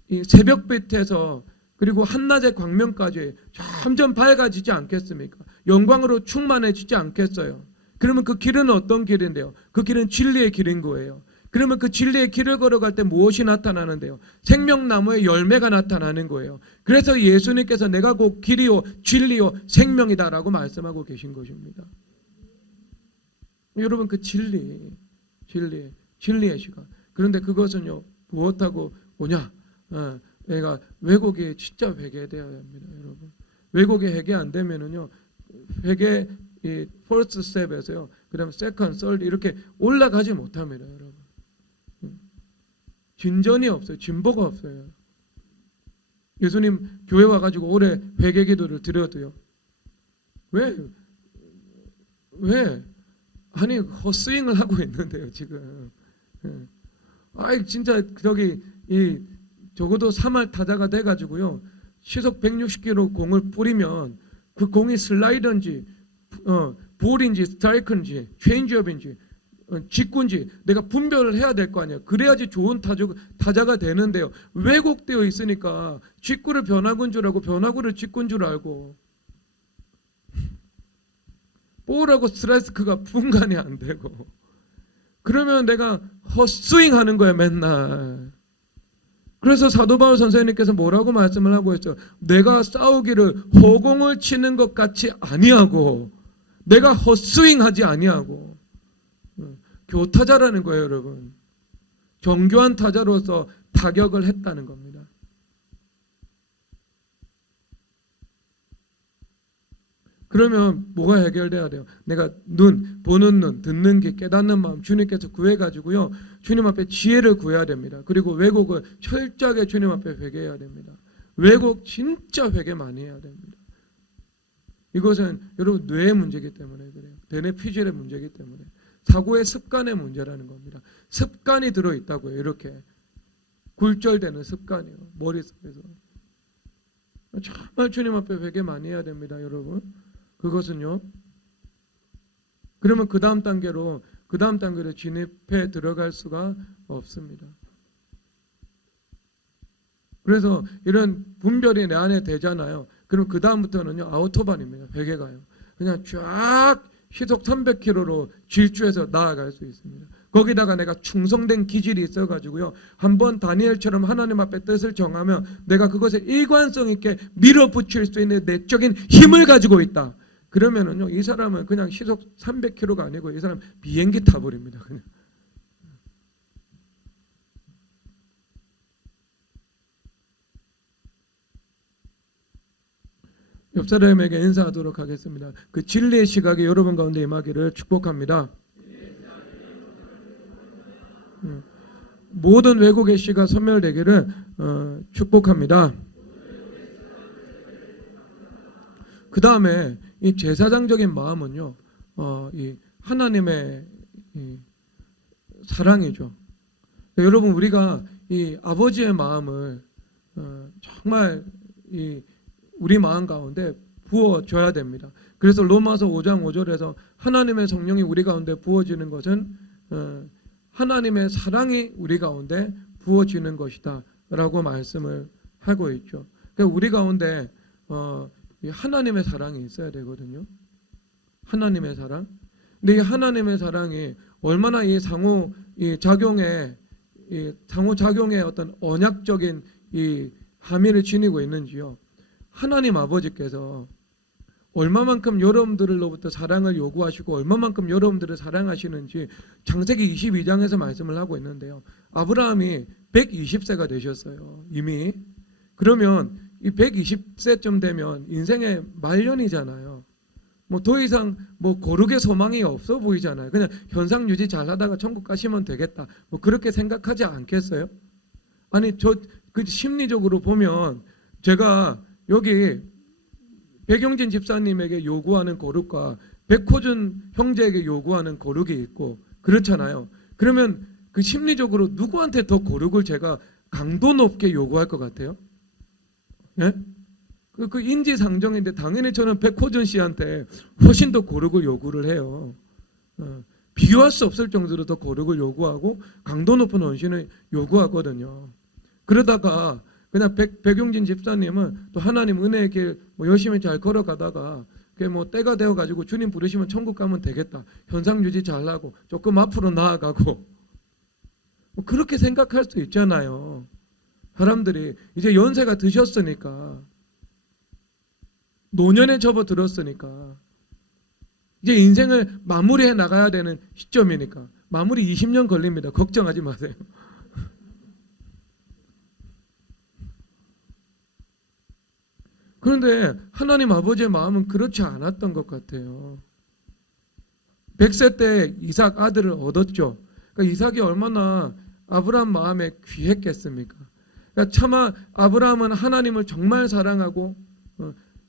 이 새벽빛에서 그리고 한낮의 광명까지 점점 밝아지지 않겠습니까? 영광으로 충만해지지 않겠어요? 그러면 그 길은 어떤 길인데요? 그 길은 진리의 길인 거예요. 그러면 그 진리의 길을 걸어갈 때 무엇이 나타나는데요? 생명나무의 열매가 나타나는 거예요. 그래서 예수님께서 내가 곧 길이요 진리요 생명이다라고 말씀하고 계신 것입니다. 여러분, 그 진리의 시각. 그런데 그것은요, 무엇하고 오냐? 내가 왜곡에 진짜 회개되어야 합니다, 여러분. 왜곡에 회개 안 되면은요, 회개 이 퍼스트 스텝에서요, 그다음 세컨드, 서드 이렇게 올라가지 못합니다, 여러분. 진전이 없어요. 진보가 없어요. 예수님 교회 와가지고 올해 회개 기도를 드려도요, 왜? 아니, 헛스윙을 하고 있는데요, 지금. 아이, 진짜 저기 적어도 3할 타자가 돼가지고요, 시속 160km 공을 뿌리면 그 공이 슬라이더인지 볼인지 스트라이크인지 체인지업인지 직구인지 내가 분별을 해야 될 거 아니에요. 그래야지 좋은 타자가 되는데요. 왜곡되어 있으니까 직구를 변화구인 줄 알고 변화구를 직구인 줄 알고 볼하고 스트라이크가 분간이 안 되고, 그러면 내가 헛스윙하는 거예요, 맨날. 그래서 사도 바울 선생님께서 뭐라고 말씀을 하고 있죠? 내가 싸우기를 허공을 치는 것 같이 아니하고 내가 헛스윙하지 아니하고. 교타자라는 거예요, 여러분. 정교한 타자로서 타격을 했다는 겁니다. 그러면 뭐가 해결돼야 돼요? 내가 보는 눈, 듣는 귀, 깨닫는 마음 주님께서 구해가지고요, 주님 앞에 지혜를 구해야 됩니다. 그리고 왜곡을 철저하게 주님 앞에 회개해야 됩니다. 왜곡 진짜 회개 많이 해야 됩니다. 이것은 여러분 뇌의 문제이기 때문에 그래요. 뇌 피질의 문제이기 때문에, 사고의 습관의 문제라는 겁니다. 습관이 들어있다고요. 이렇게 굴절되는 습관이요, 머릿속에서. 정말 주님 앞에 회개 많이 해야 됩니다, 여러분. 그것은요. 그러면 그 다음 단계로 진입해 들어갈 수가 없습니다. 그래서 이런 분별이 내 안에 되잖아요. 그럼 그 다음부터는요, 아우토반입니다. 회개가요. 그냥 쫙 시속 300km로 질주해서 나아갈 수 있습니다. 거기다가 내가 충성된 기질이 있어가지고요, 한번 다니엘처럼 하나님 앞에 뜻을 정하면 내가 그것에 일관성 있게 밀어붙일 수 있는 내적인 힘을 가지고 있다. 그러면은요, 이 사람은 그냥 시속 300km가 아니고 이 사람 비행기 타버립니다. 그냥. 옆 사람에게 인사하도록 하겠습니다. 그 진리의 시각이 여러분 가운데 임하기를 축복합니다. 모든 왜곡의 씨가 소멸되기를 축복합니다. 그 다음에 이 제사장적인 마음은요, 이 하나님의 이 사랑이죠. 여러분, 우리가 이 아버지의 마음을 정말 우리 마음 가운데 부어줘야 됩니다. 그래서 로마서 5장 5절에서 하나님의 성령이 우리 가운데 부어지는 것은 하나님의 사랑이 우리 가운데 부어지는 것이다 라고 말씀을 하고 있죠. 그러니까 우리 가운데 하나님의 사랑이 있어야 되거든요. 하나님의 사랑. 근데 이 하나님의 사랑이 얼마나 이 상호 이 작용에 이 상호작용의 어떤 언약적인 이 함의를 지니고 있는지요. 하나님 아버지께서 얼마만큼 여러분들로부터 사랑을 요구하시고 얼마만큼 여러분들을 사랑하시는지 창세기 22장에서 말씀을 하고 있는데요. 아브라함이 120세가 되셨어요. 이미. 그러면 이 120세쯤 되면 인생의 말년이잖아요. 뭐 더 이상 뭐 거룩의 소망이 없어 보이잖아요. 그냥 현상 유지 잘하다가 천국 가시면 되겠다. 뭐 그렇게 생각하지 않겠어요? 아니 그 심리적으로 보면 제가 여기 백용진 집사님에게 요구하는 거룩과 백호준 형제에게 요구하는 거룩이 있고 그렇잖아요. 그러면 그 심리적으로 누구한테 더 거룩을 제가 강도 높게 요구할 것 같아요? 예? 그 인지상정인데 당연히 저는 백호준 씨한테 훨씬 더 거룩을 요구를 해요. 비교할 수 없을 정도로 더 거룩을 요구하고 강도 높은 헌신을 요구하거든요. 그러다가 그냥 백용진 집사님은 또 하나님 은혜의 길 뭐 열심히 잘 걸어가다가 그게 뭐 때가 되어가지고 주님 부르시면 천국 가면 되겠다. 현상 유지 잘하고 조금 앞으로 나아가고 뭐 그렇게 생각할 수 있잖아요. 사람들이 이제 연세가 드셨으니까 노년에 접어들었으니까 이제 인생을 마무리해 나가야 되는 시점이니까 마무리 20년 걸립니다. 걱정하지 마세요. 그런데 하나님 아버지의 마음은 그렇지 않았던 것 같아요. 100세 때 이삭 아들을 얻었죠. 그러니까 이삭이 얼마나 아브라함 마음에 귀했겠습니까? 그러니까 차마 아브라함은 하나님을 정말 사랑하고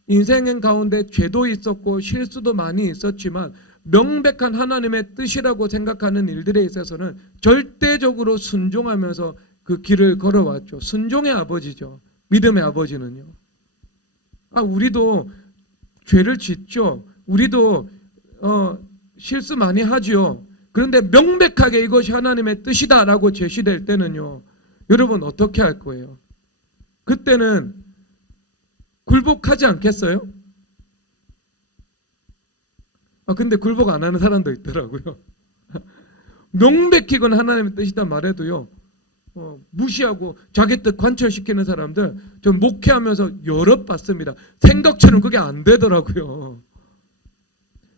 인생 가운데 죄도 있었고 실수도 많이 있었지만 명백한 하나님의 뜻이라고 생각하는 일들에 있어서는 절대적으로 순종하면서 그 길을 걸어왔죠. 순종의 아버지죠. 믿음의 아버지는요. 우리도 죄를 짓죠. 우리도 실수 많이 하죠. 그런데 명백하게 이것이 하나님의 뜻이다라고 제시될 때는요. 여러분 어떻게 할 거예요? 그때는 굴복하지 않겠어요? 근데 굴복 안 하는 사람도 있더라고요. 명백히 이건 하나님의 뜻이다 말해도요. 무시하고 자기 뜻 관철시키는 사람들 좀 목회하면서 여러 봤습니다. 생각처럼 그게 안 되더라고요.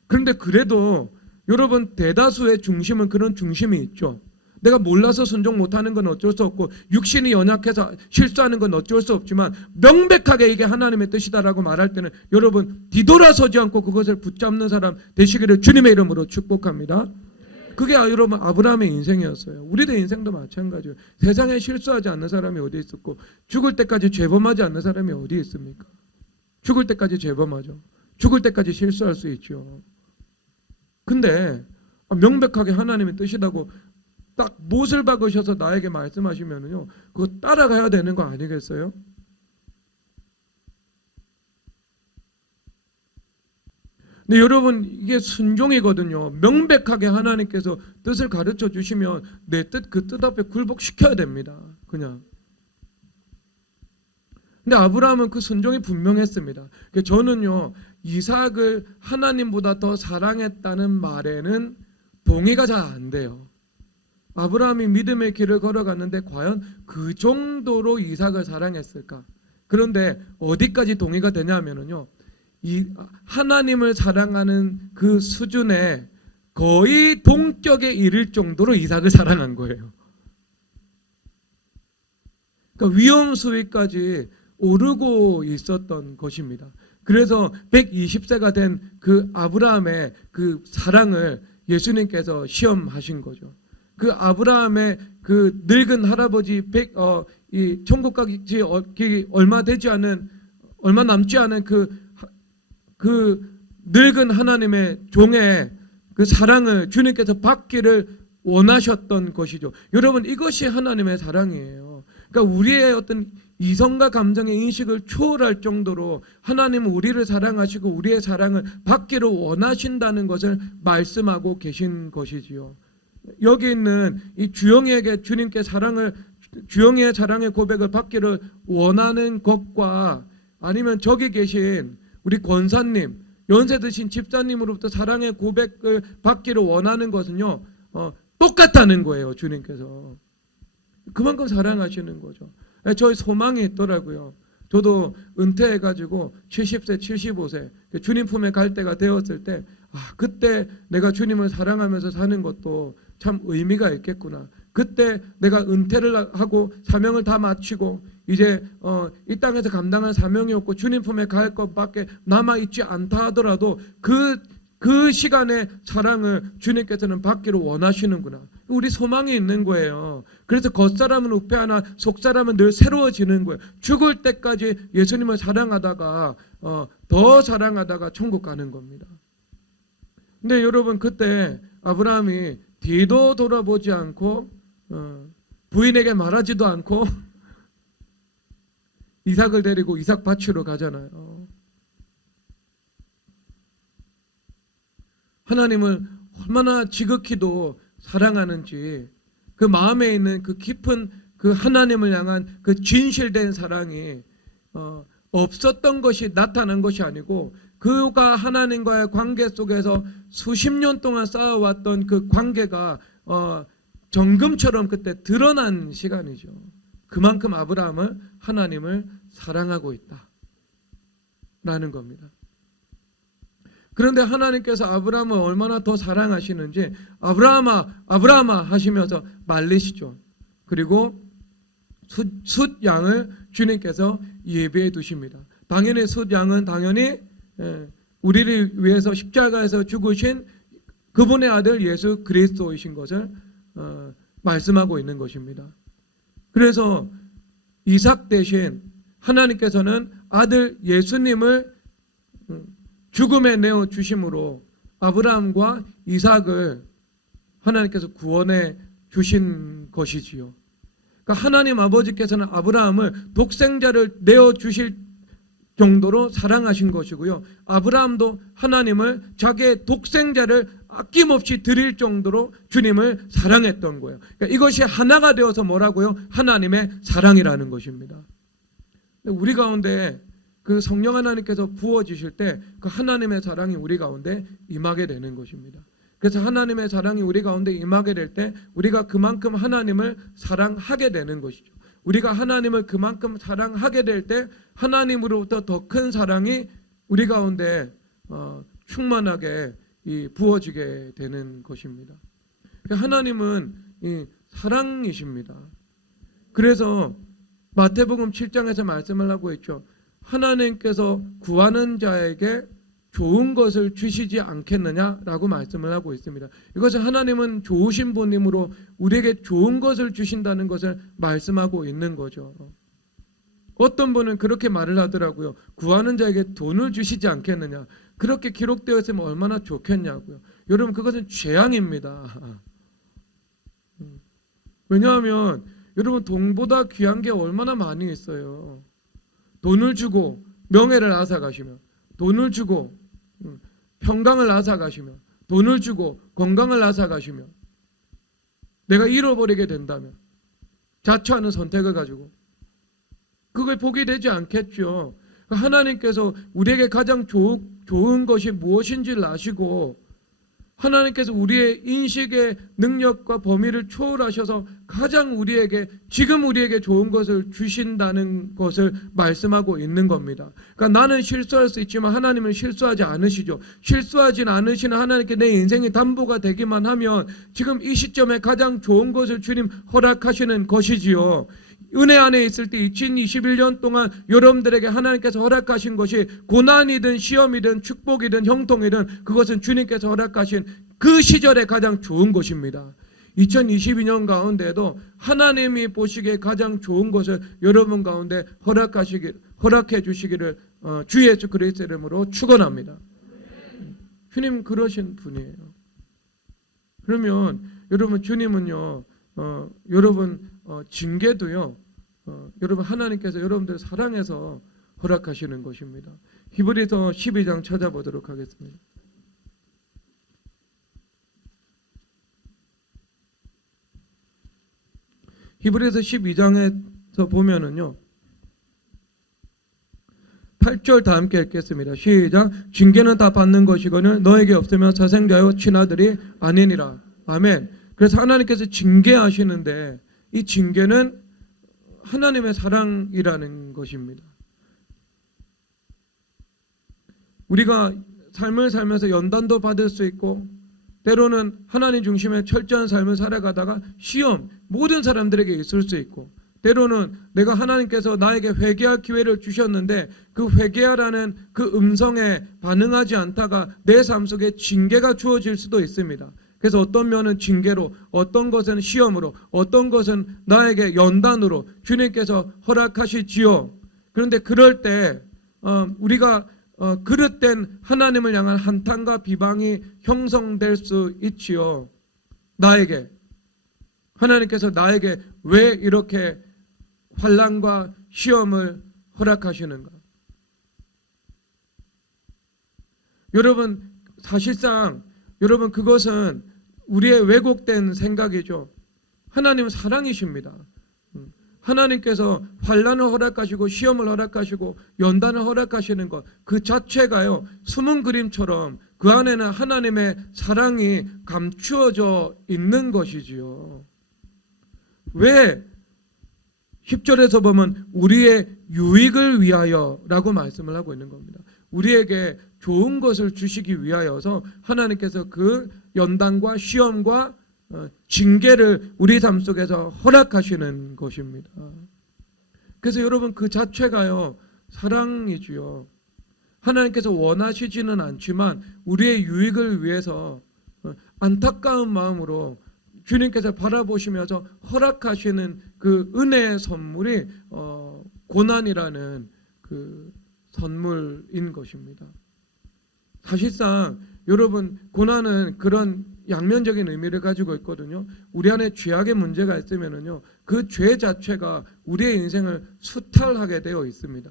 그런데 그래도 여러분 대다수의 중심은 그런 중심이 있죠. 내가 몰라서 순종 못하는 건 어쩔 수 없고 육신이 연약해서 실수하는 건 어쩔 수 없지만 명백하게 이게 하나님의 뜻이다라고 말할 때는 여러분 뒤돌아서지 않고 그것을 붙잡는 사람 되시기를 주님의 이름으로 축복합니다. 그게 여러분 아브라함의 인생이었어요. 우리의 인생도 마찬가지예요. 세상에 실수하지 않는 사람이 어디 있었고 죽을 때까지 죄범하지 않는 사람이 어디 있습니까? 죽을 때까지 죄범하죠. 죽을 때까지 실수할 수 있죠. 근데 명백하게 하나님의 뜻이라고 딱 못을 박으셔서 나에게 말씀하시면은요, 그거 따라가야 되는 거 아니겠어요? 근데 여러분 이게 순종이거든요. 명백하게 하나님께서 뜻을 가르쳐 주시면 내 뜻 그 뜻 앞에 굴복시켜야 됩니다. 그냥. 근데 아브라함은 그 순종이 분명했습니다. 저는요 이삭을 하나님보다 더 사랑했다는 말에는 동의가 잘 안 돼요. 아브라함이 믿음의 길을 걸어갔는데 과연 그 정도로 이삭을 사랑했을까? 그런데 어디까지 동의가 되냐면요, 이 하나님을 사랑하는 그 수준에 거의 동격에 이를 정도로 이삭을 사랑한 거예요. 그러니까 위험 수위까지 오르고 있었던 것입니다. 그래서 120세가 된 그 아브라함의 그 사랑을 예수님께서 시험하신 거죠. 그 아브라함의 그 늙은 할아버지 이 천국 가기 얼마 남지 않은 그 늙은 하나님의 종의 그 사랑을 주님께서 받기를 원하셨던 것이죠. 여러분 이것이 하나님의 사랑이에요. 그러니까 우리의 어떤 이성과 감정의 인식을 초월할 정도로 하나님은 우리를 사랑하시고 우리의 사랑을 받기를 원하신다는 것을 말씀하고 계신 것이지요. 여기 있는 이 주영이에게 주님께 주영이의 사랑의 고백을 받기를 원하는 것과 아니면 저기 계신 우리 권사님, 연세 드신 집사님으로부터 사랑의 고백을 받기를 원하는 것은요, 똑같다는 거예요, 주님께서. 그만큼 사랑하시는 거죠. 저희 소망이 있더라고요. 저도 은퇴해가지고 70세, 75세 주님 품에 갈 때가 되었을 때 그때 내가 주님을 사랑하면서 사는 것도 참 의미가 있겠구나. 그때 내가 은퇴를 하고 사명을 다 마치고 이제 이 땅에서 감당할 사명이 없고 주님 품에 갈 것밖에 남아있지 않다 하더라도 그 시간의 사랑을 주님께서는 받기를 원하시는구나. 우리 소망이 있는 거예요. 그래서 겉사람은 우패하나 속사람은 늘 새로워지는 거예요. 죽을 때까지 예수님을 사랑하다가 더 사랑하다가 천국 가는 겁니다. 근데 여러분 그때 아브라함이 뒤도 돌아보지 않고 부인에게 말하지도 않고 이삭을 데리고 이삭 밭으로 가잖아요. 하나님을 얼마나 지극히도 사랑하는지 그 마음에 있는 그 깊은 그 하나님을 향한 그 진실된 사랑이 없었던 것이 나타난 것이 아니고 그가 하나님과의 관계 속에서 수십 년 동안 쌓아왔던 그 관계가 정금처럼 그때 드러난 시간이죠. 그만큼 아브라함은 하나님을 사랑하고 있다라는 겁니다. 그런데 하나님께서 아브라함을 얼마나 더 사랑하시는지 아브라함아 아브라함아 하시면서 말리시죠. 그리고 숫 양을 주님께서 예비해 두십니다. 당연히 숫 양은 당연히 우리를 위해서 십자가에서 죽으신 그분의 아들 예수 그리스도이신 것을 말씀하고 있는 것입니다. 그래서 이삭 대신 하나님께서는 아들 예수님을 죽음에 내어 주심으로 아브라함과 이삭을 하나님께서 구원해 주신 것이지요. 그러니까 하나님 아버지께서는 아브라함을 독생자를 내어 주실 정도로 사랑하신 것이고요. 아브라함도 하나님을 자기의 독생자를 아낌없이 드릴 정도로 주님을 사랑했던 거예요. 그러니까 이것이 하나가 되어서 뭐라고요? 하나님의 사랑이라는 것입니다. 우리 가운데 그 성령 하나님께서 부어주실 때 그 하나님의 사랑이 우리 가운데 임하게 되는 것입니다. 그래서 하나님의 사랑이 우리 가운데 임하게 될 때 우리가 그만큼 하나님을 사랑하게 되는 것이죠. 우리가 하나님을 그만큼 사랑하게 될 때 하나님으로부터 더 큰 사랑이 우리 가운데 충만하게 부어지게 되는 것입니다. 하나님은 사랑이십니다. 그래서 마태복음 7장에서 말씀을 하고 있죠. 하나님께서 구하는 자에게 좋은 것을 주시지 않겠느냐라고 말씀을 하고 있습니다. 이것은 하나님은 좋으신 분이므로 우리에게 좋은 것을 주신다는 것을 말씀하고 있는 거죠. 어떤 분은 그렇게 말을 하더라고요. 구하는 자에게 돈을 주시지 않겠느냐. 그렇게 기록되어 있으면 얼마나 좋겠냐고요. 여러분 그것은 재앙입니다. 왜냐하면 여러분 돈보다 귀한 게 얼마나 많이 있어요. 돈을 주고 명예를 앗아가시며 돈을 주고 평강을 앗아가시며 돈을 주고 건강을 앗아가시며 내가 잃어버리게 된다면 자처하는 선택을 가지고 그걸 보게 되지 않겠죠. 하나님께서 우리에게 가장 좋은 것이 무엇인지를 아시고 하나님께서 우리의 인식의 능력과 범위를 초월하셔서 가장 지금 우리에게 좋은 것을 주신다는 것을 말씀하고 있는 겁니다. 그러니까 나는 실수할 수 있지만 하나님은 실수하지 않으시죠. 실수하지 않으시는 하나님께 내 인생이 담보가 되기만 하면 지금 이 시점에 가장 좋은 것을 주님 허락하시는 것이지요. 은혜 안에 있을 때 2021년 동안 여러분들에게 하나님께서 허락하신 것이 고난이든 시험이든 축복이든 형통이든 그것은 주님께서 허락하신 그 시절에 가장 좋은 것입니다. 2022년 가운데도 하나님이 보시기에 가장 좋은 것을 여러분 가운데 허락해 주시기를 주 예수 그리스도의 이름으로 축원합니다. 주님 그러신 분이에요. 그러면 여러분 주님은요 여러분 징계도요 여러분 하나님께서 여러분들 사랑해서 허락하시는 것입니다. 히브리서 12장 찾아보도록 하겠습니다. 히브리서 12장에서 보면은요 8절 다 함께 읽겠습니다. 시작. 징계는 다 받는 것이거늘 너에게 없으면 사생자요 친아들이 아니니라. 아멘. 그래서 하나님께서 징계하시는데 이 징계는 하나님의 사랑이라는 것입니다. 우리가 삶을 살면서 연단도 받을 수 있고 때로는 하나님 중심의 철저한 삶을 살아가다가 시험, 모든 사람들에게 있을 수 있고 때로는 내가 하나님께서 나에게 회개할 기회를 주셨는데 그 회개하라는 그 음성에 반응하지 않다가 내 삶 속에 징계가 주어질 수도 있습니다. 그래서 어떤 면은 징계로, 어떤 것은 시험으로, 어떤 것은 나에게 연단으로 주님께서 허락하시지요. 그런데 그럴 때 우리가 그릇된 하나님을 향한 한탄과 비방이 형성될 수 있지요. 나에게 하나님께서 나에게 왜 이렇게 환난과 시험을 허락하시는가? 여러분 사실상 여러분 그것은 우리의 왜곡된 생각이죠. 하나님은 사랑이십니다. 하나님께서 환난을 허락하시고 시험을 허락하시고 연단을 허락하시는 것 그 자체가요 숨은 그림처럼 그 안에는 하나님의 사랑이 감추어져 있는 것이지요. 왜 10절에서 보면 우리의 유익을 위하여라고 말씀을 하고 있는 겁니다. 우리에게 좋은 것을 주시기 위하여서 하나님께서 그 연단과 시험과 징계를 우리 삶 속에서 허락하시는 것입니다. 그래서 여러분 그 자체가요 사랑이지요. 하나님께서 원하시지는 않지만 우리의 유익을 위해서 안타까운 마음으로 주님께서 바라보시면서 허락하시는 그 은혜의 선물이 고난이라는 그 선물인 것입니다. 사실상 여러분 고난은 그런 양면적인 의미를 가지고 있거든요. 우리 안에 죄악의 문제가 있으면은요, 그 죄 자체가 우리의 인생을 수탈하게 되어 있습니다.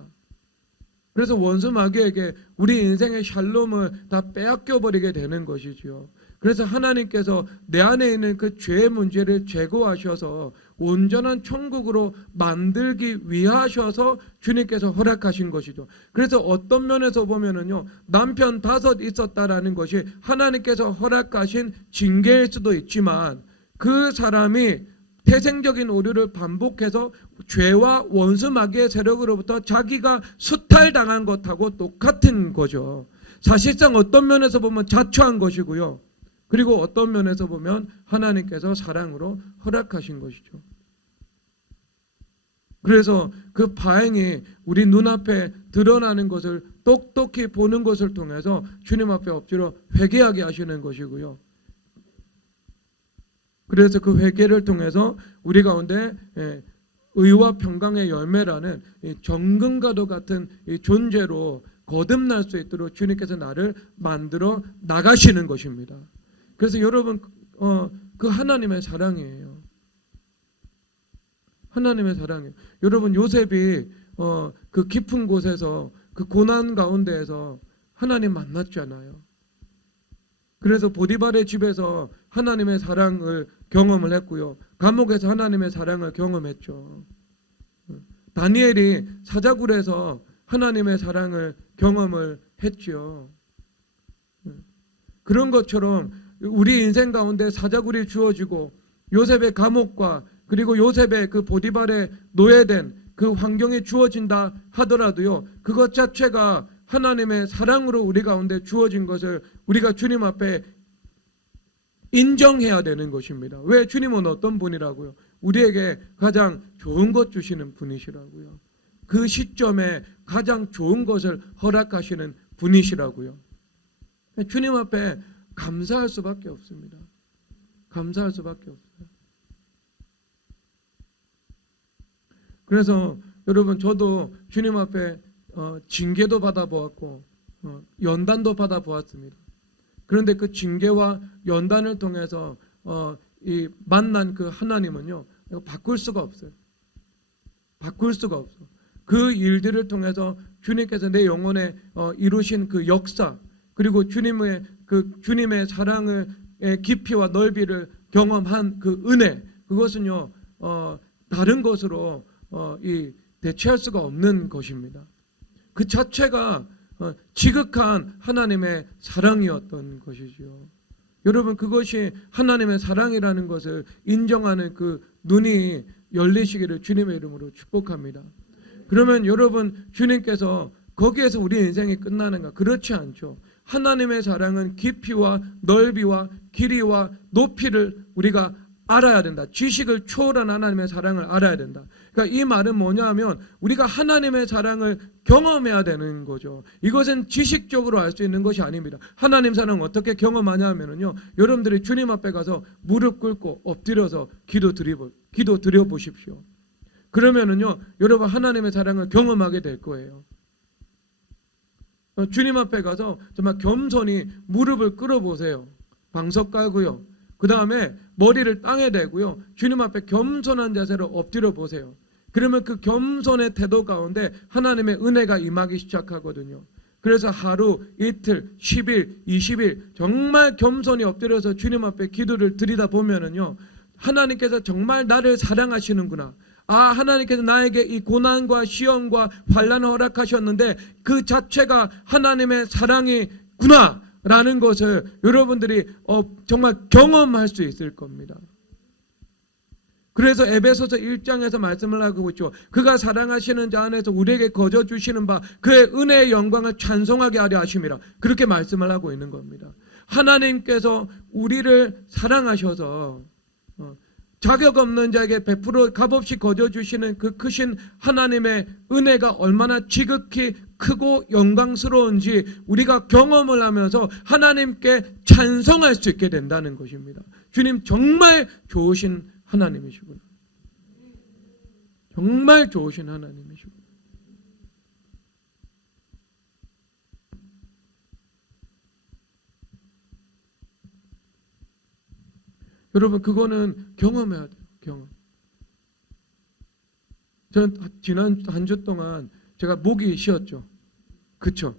그래서 원수 마귀에게 우리 인생의 샬롬을 다 빼앗겨 버리게 되는 것이지요. 그래서 하나님께서 내 안에 있는 그 죄의 문제를 제거하셔서 온전한 천국으로 만들기 위하셔서 주님께서 허락하신 것이죠. 그래서 어떤 면에서 보면은요, 남편 5 있었다라는 것이 하나님께서 허락하신 징계일 수도 있지만 그 사람이 태생적인 오류를 반복해서 죄와 원수 마귀의 세력으로부터 자기가 수탈당한 것하고 똑같은 거죠. 사실상 어떤 면에서 보면 자초한 것이고요. 그리고 어떤 면에서 보면 하나님께서 사랑으로 허락하신 것이죠. 그래서 그 바행이 우리 눈앞에 드러나는 것을 똑똑히 보는 것을 통해서 주님 앞에 엎드려 회개하게 하시는 것이고요. 그래서 그 회개를 통해서 우리 가운데 의와 평강의 열매라는 정금과도 같은 존재로 거듭날 수 있도록 주님께서 나를 만들어 나가시는 것입니다. 그래서 여러분 그 하나님의 사랑이에요. 하나님의 사랑이에요. 여러분 요셉이 그 깊은 곳에서 그 고난 가운데에서 하나님 만났잖아요. 그래서 보디발의 집에서 하나님의 사랑을 경험을 했고요. 감옥에서 하나님의 사랑을 경험했죠. 다니엘이 사자굴에서 하나님의 사랑을 경험을 했죠. 그런 것처럼 우리 인생 가운데 사자굴이 주어지고 요셉의 감옥과 그리고 요셉의 그 보디발에 노예된 그 환경이 주어진다 하더라도요, 그것 자체가 하나님의 사랑으로 우리 가운데 주어진 것을 우리가 주님 앞에 인정해야 되는 것입니다. 왜? 주님은 어떤 분이라고요? 우리에게 가장 좋은 것 주시는 분이시라고요. 그 시점에 가장 좋은 것을 허락하시는 분이시라고요. 주님 앞에 감사할 수밖에 없습니다. 감사할 수밖에 없어요. 그래서 여러분 저도 주님 앞에 징계도 받아보았고 연단도 받아보았습니다. 그런데 그 징계와 연단을 통해서 이 만난 그 하나님은요, 바꿀 수가 없어요. 바꿀 수가 없어. 그 일들을 통해서 주님께서 내 영혼에 이루신 그 역사, 그리고 주님의 사랑의 깊이와 넓이를 경험한 그 은혜, 그것은요 다른 것으로 대체할 수가 없는 것입니다. 그 자체가 지극한 하나님의 사랑이었던 것이죠. 여러분 그것이 하나님의 사랑이라는 것을 인정하는 그 눈이 열리시기를 주님의 이름으로 축복합니다. 그러면 여러분 주님께서 거기에서 우리 인생이 끝나는가? 그렇지 않죠. 하나님의 사랑은 깊이와 넓이와 길이와 높이를 우리가 알아야 된다. 지식을 초월한 하나님의 사랑을 알아야 된다. 그러니까 이 말은 뭐냐 하면 우리가 하나님의 사랑을 경험해야 되는 거죠. 이것은 지식적으로 알 수 있는 것이 아닙니다. 하나님 사랑을 어떻게 경험하냐 하면요, 여러분들이 주님 앞에 가서 무릎 꿇고 엎드려서 기도 드려 보십시오. 그러면은요, 여러분 하나님의 사랑을 경험하게 될 거예요. 주님 앞에 가서 정말 겸손히 무릎을 꿇어 보세요. 방석 깔고요. 그 다음에 머리를 땅에 대고요. 주님 앞에 겸손한 자세로 엎드려 보세요. 그러면 그 겸손의 태도 가운데 하나님의 은혜가 임하기 시작하거든요. 그래서 하루, 이틀, 10일, 20일 정말 겸손히 엎드려서 주님 앞에 기도를 드리다 보면은요, 하나님께서 정말 나를 사랑하시는구나. 아, 하나님께서 나에게 이 고난과 시험과 환난을 허락하셨는데 그 자체가 하나님의 사랑이구나 라는 것을 여러분들이 정말 경험할 수 있을 겁니다. 그래서 에베소서 1장에서 말씀을 하고 있죠. 그가 사랑하시는 자 안에서 우리에게 거저 주시는 바 그의 은혜의 영광을 찬송하게 하려 하심이라, 그렇게 말씀을 하고 있는 겁니다. 하나님께서 우리를 사랑하셔서 자격 없는 자에게 100% 값없이 거저 주시는 그 크신 하나님의 은혜가 얼마나 지극히 크고 영광스러운지 우리가 경험을 하면서 하나님께 찬송할 수 있게 된다는 것입니다. 주님 정말 좋으신 하나님이시구나. 정말 좋으신 하나님이시구나. 여러분 그거는 경험해야 돼요. 경험. 저는 지난 한 주 동안 제가 목이 쉬었죠. 그쵸?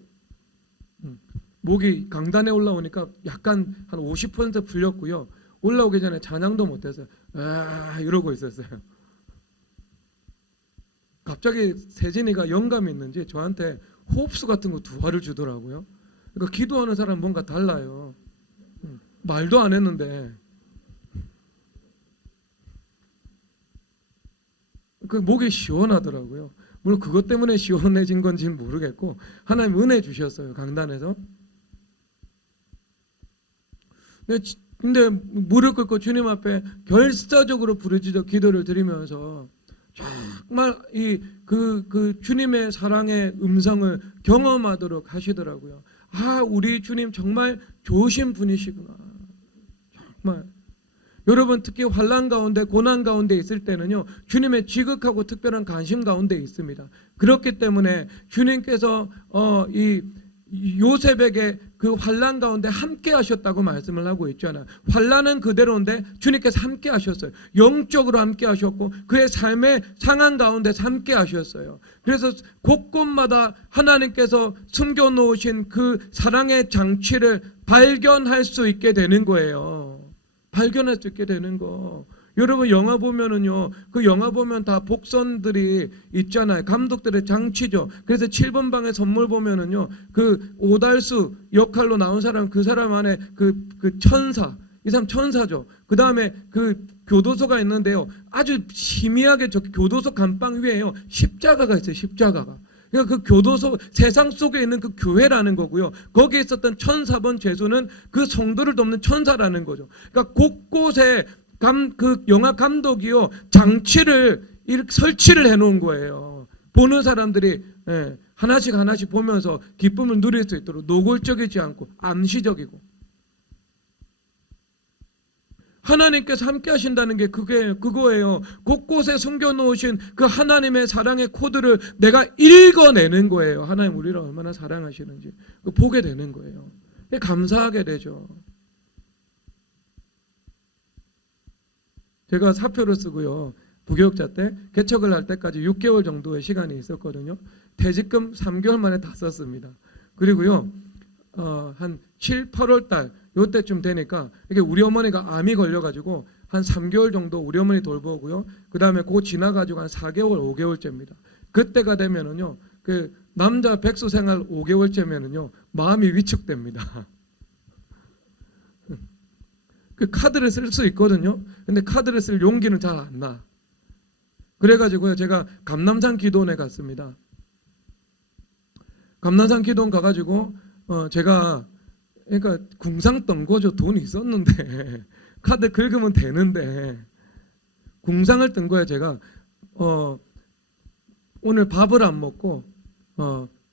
목이 강단에 올라오니까 약간 한 50% 풀렸고요. 올라오기 전에 잔향도 못했어요. 이러고 있었어요. 갑자기 세진이가 영감이 있는지 저한테 호흡수 같은 거 2알을 주더라고요. 그러니까 기도하는 사람은 뭔가 달라요. 말도 안 했는데 그 목이 시원하더라고요. 물론 그것 때문에 시원해진 건지는 모르겠고 하나님 은혜 주셨어요. 강단에서. 근데 무릎 꿇고 주님 앞에 결사적으로 부르짖어 기도를 드리면서 정말 그 주님의 사랑의 음성을 경험하도록 하시더라고요. 아, 우리 주님 정말 좋으신 분이시구나. 정말. 여러분 특히 환난 가운데 고난 가운데 있을 때는요, 주님의 지극하고 특별한 관심 가운데 있습니다. 그렇기 때문에 주님께서 이 요셉에게 그 환난 가운데 함께 하셨다고 말씀을 하고 있잖아요. 환난은 그대로인데 주님께서 함께 하셨어요. 영적으로 함께 하셨고 그의 삶의 상황 가운데서 함께 하셨어요. 그래서 곳곳마다 하나님께서 숨겨놓으신 그 사랑의 장치를 발견할 수 있게 되는 거예요. 발견할 수 있게 되는 거. 여러분 영화 보면은요, 그 영화 보면 다 복선들이 있잖아요. 감독들의 장치죠. 그래서 7번 방의 선물 보면은요, 그 오달수 역할로 나온 사람, 그 사람 안에 그 천사, 이 사람 천사죠. 그 다음에 그 교도소가 있는데요, 아주 희미하게 저 교도소 감방 위에요, 십자가가 있어요. 십자가가. 그러니까 그 교도소, 세상 속에 있는 그 교회라는 거고요. 거기에 있었던 1004번 죄수는 그 성도를 돕는 천사라는 거죠. 그러니까 곳곳에 그 영화 감독이요, 장치를 이렇게 설치를 해놓은 거예요. 보는 사람들이 하나씩 하나씩 보면서 기쁨을 누릴 수 있도록 노골적이지 않고 암시적이고. 하나님께서 함께 하신다는 게 그거예요. 곳곳에 숨겨놓으신 그 하나님의 사랑의 코드를 내가 읽어내는 거예요. 하나님 우리를 얼마나 사랑하시는지 보게 되는 거예요. 감사하게 되죠. 제가 사표를 쓰고요, 부교육자 때 개척을 할 때까지 6개월 정도의 시간이 있었거든요. 퇴직금 3개월 만에 다 썼습니다. 그리고요, 한 7, 8월 달 요때쯤 되니까 이게 우리 어머니가 암이 걸려가지고 한 3개월 정도 우리 어머니 돌보고요. 그 다음에 그 지나가지고 한 4개월, 5개월째입니다. 그때가 되면은요, 그 남자 백수 생활 5개월째면은요, 마음이 위축됩니다. 그 카드를 쓸 수 있거든요. 근데 카드를 쓸 용기는 잘 안 나. 그래가지고요, 제가 감남산 기도원에 갔습니다. 감남산 기도원 가가지고 제가 그러니까 궁상 떤 거죠. 돈이 있었는데 카드 긁으면 되는데 궁상을 뜬 거예요. 제가 오늘 밥을 안 먹고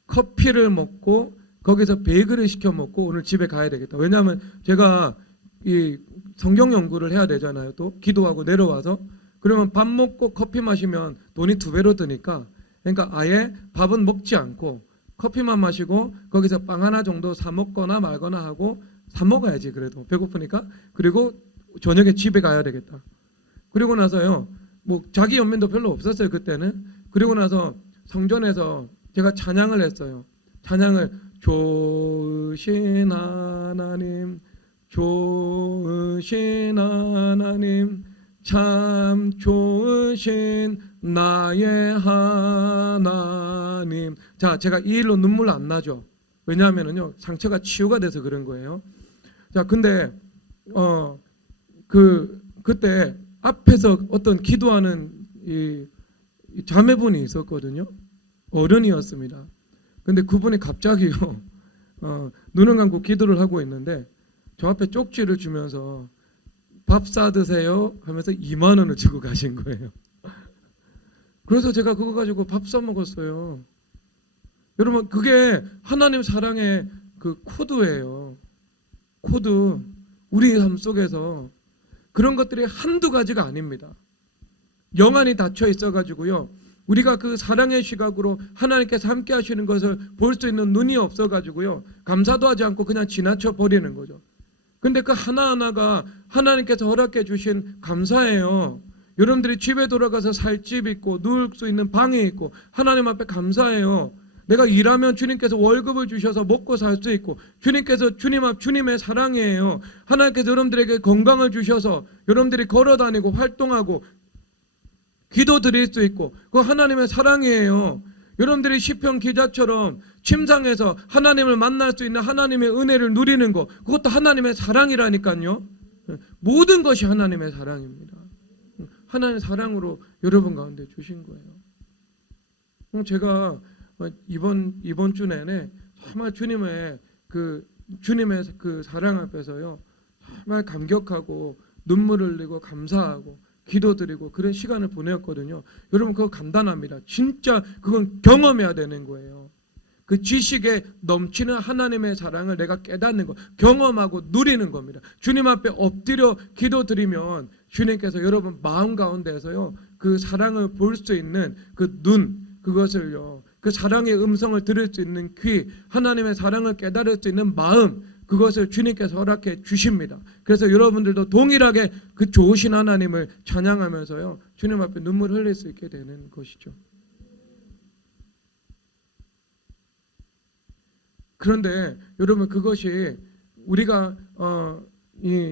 커피를 먹고 거기서 베이글을 시켜 먹고 오늘 집에 가야 되겠다. 왜냐하면 제가 이 성경 연구를 해야 되잖아요. 또 기도하고 내려와서 그러면 밥 먹고 커피 마시면 돈이 2배로 드니까 그러니까 아예 밥은 먹지 않고 커피만 마시고 거기서 빵 하나 정도 사 먹거나 말거나 하고 사 먹어야지 그래도 배고프니까. 그리고 저녁에 집에 가야 되겠다. 그리고 나서요, 뭐 자기 연민도 별로 없었어요 그때는. 그리고 나서 성전에서 제가 찬양을 했어요. 찬양을 좋으신 하나님, 좋으신 하나님, 참 좋으신 나의 하나님. 자, 제가 이 일로 눈물 안 나죠. 왜냐하면요, 상처가 치유가 돼서 그런 거예요. 자, 근데 그때 앞에서 어떤 기도하는 이 자매분이 있었거든요. 어른이었습니다. 근데 그분이 갑자기요, 눈을 감고 기도를 하고 있는데 저 앞에 쪽지를 주면서 밥 사드세요 하면서 2만 원을 주고 가신 거예요. 그래서 제가 그거 가지고 밥 사 먹었어요. 여러분, 그게 하나님 사랑의 그 코드예요. 코드. 우리 삶 속에서 그런 것들이 한두 가지가 아닙니다. 영안이 닫혀 있어가지고요, 우리가 그 사랑의 시각으로 하나님께서 함께 하시는 것을 볼 수 있는 눈이 없어가지고요, 감사도 하지 않고 그냥 지나쳐 버리는 거죠. 근데 그 하나하나가 하나님께서 허락해 주신 감사예요. 여러분들이 집에 돌아가서 살 집 있고 누울 수 있는 방이 있고 하나님 앞에 감사해요. 내가 일하면 주님께서 월급을 주셔서 먹고 살 수 있고 주님께서 주님 앞 주님의 사랑이에요. 하나님께서 여러분들에게 건강을 주셔서 여러분들이 걸어다니고 활동하고 기도 드릴 수 있고 그거 하나님의 사랑이에요. 여러분들이 시편 기자처럼 침상에서 하나님을 만날 수 있는 하나님의 은혜를 누리는 것, 그것도 하나님의 사랑이라니까요. 모든 것이 하나님의 사랑입니다. 하나님의 사랑으로 여러분 가운데 주신 거예요. 제가 이번 주 내내 정말 주님의 그 사랑 앞에서요, 정말 감격하고 눈물을 흘리고 감사하고 기도드리고 그런 시간을 보냈거든요. 여러분, 그거 간단합니다. 진짜 그건 경험해야 되는 거예요. 그 지식에 넘치는 하나님의 사랑을 내가 깨닫는 것, 경험하고 누리는 겁니다. 주님 앞에 엎드려 기도드리면 주님께서 여러분 마음 가운데에서요, 그 사랑을 볼 수 있는 그 눈, 그것을요, 그 사랑의 음성을 들을 수 있는 귀, 하나님의 사랑을 깨달을 수 있는 마음, 그것을 주님께서 허락해 주십니다. 그래서 여러분들도 동일하게 그 좋으신 하나님을 찬양하면서요, 주님 앞에 눈물 흘릴 수 있게 되는 것이죠. 그런데 여러분, 그것이 우리가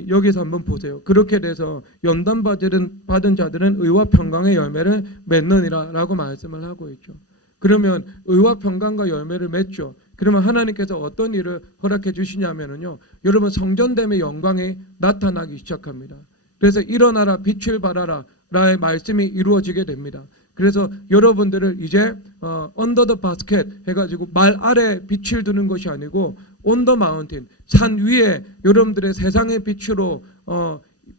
여기서 한번 보세요. 그렇게 돼서 연단 받은 자들은 의와 평강의 열매를 맺느니라 라고 말씀을 하고 있죠. 그러면 의와 평강과 열매를 맺죠. 그러면 하나님께서 어떤 일을 허락해 주시냐면요, 여러분 성전됨의 영광이 나타나기 시작합니다. 그래서 일어나라 빛을 발하라 라의 말씀이 이루어지게 됩니다. 그래서 여러분들을 이제 언더 더 바스켓 해가지고 말 아래 빛을 두는 것이 아니고 온 더 마운틴, 산 위에 여러분들의 세상의 빛으로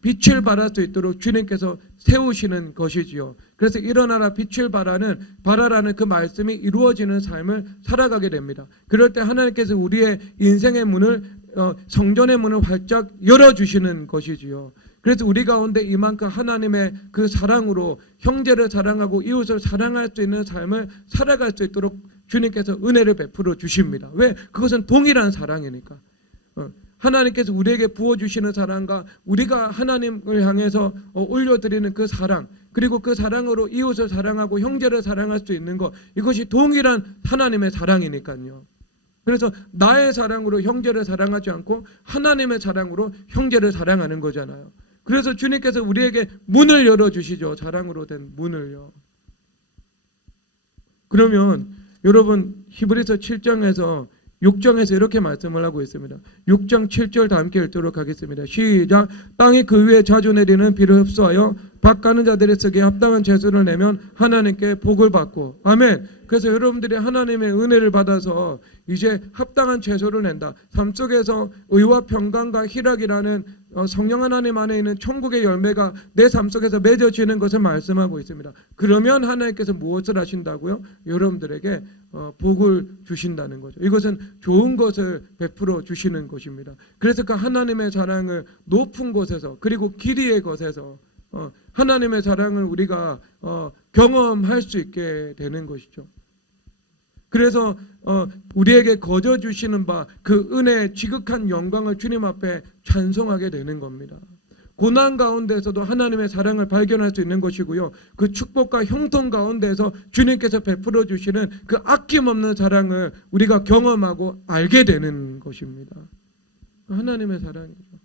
빛을 발할 수 있도록 주님께서 세우시는 것이지요. 그래서 일어나라 빛을 발하라는 그 말씀이 이루어지는 삶을 살아가게 됩니다. 그럴 때 하나님께서 우리의 인생의 문을, 성전의 문을 활짝 열어주시는 것이지요. 그래서 우리 가운데 이만큼 하나님의 그 사랑으로 형제를 사랑하고 이웃을 사랑할 수 있는 삶을 살아갈 수 있도록 주님께서 은혜를 베풀어 주십니다. 왜? 그것은 동일한 사랑이니까. 하나님께서 우리에게 부어주시는 사랑과 우리가 하나님을 향해서 올려드리는 그 사랑, 그리고 그 사랑으로 이웃을 사랑하고 형제를 사랑할 수 있는 것, 이것이 동일한 하나님의 사랑이니까요. 그래서 나의 사랑으로 형제를 사랑하지 않고 하나님의 사랑으로 형제를 사랑하는 거잖아요. 그래서 주님께서 우리에게 문을 열어주시죠. 사랑으로 된 문을요. 그러면 여러분, 히브리서 7장에서 6장에서 이렇게 말씀을 하고 있습니다. 6장 7절 다 함께 읽도록 하겠습니다. 시작. 땅이 그 위에 자주 내리는 비를 흡수하여 밭 가는 자들이 쓰기에 합당한 제수를 내면 하나님께 복을 받고. 아멘. 그래서 여러분들이 하나님의 은혜를 받아서 이제 합당한 제수를 낸다. 삶 속에서 의와 평강과 희락이라는 성령 하나님 안에 있는 천국의 열매가 내 삶 속에서 맺어지는 것을 말씀하고 있습니다. 그러면 하나님께서 무엇을 하신다고요? 여러분들에게 복을 주신다는 거죠. 이것은 좋은 것을 베풀어 주시는 것입니다. 그래서 그 하나님의 사랑을 높은 곳에서 그리고 길이의 것에서 하나님의 사랑을 우리가 경험할 수 있게 되는 것이죠. 그래서 우리에게 거저 주시는 바 그 은혜의 지극한 영광을 주님 앞에 찬송하게 되는 겁니다. 고난 가운데서도 하나님의 사랑을 발견할 수 있는 것이고요. 그 축복과 형통 가운데서 주님께서 베풀어 주시는 그 아낌없는 사랑을 우리가 경험하고 알게 되는 것입니다. 하나님의 사랑이죠.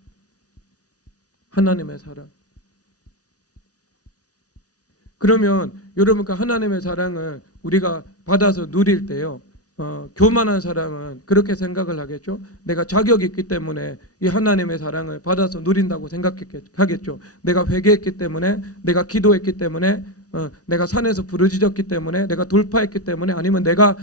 하나님의 사랑. 그러면 여러분 그 하나님의 사랑을 우리가 받아서 누릴 때요. 교만한 사람은 그렇게 생각을 하겠죠. 내가 자격이 있기 때문에 이 하나님의 사랑을 받아서 누린다고 생각하겠죠. 내가 회개했기 때문에, 내가 기도했기 때문에, 내가 산에서 부르짖었기 때문에, 내가 돌파했기 때문에, 아니면 내가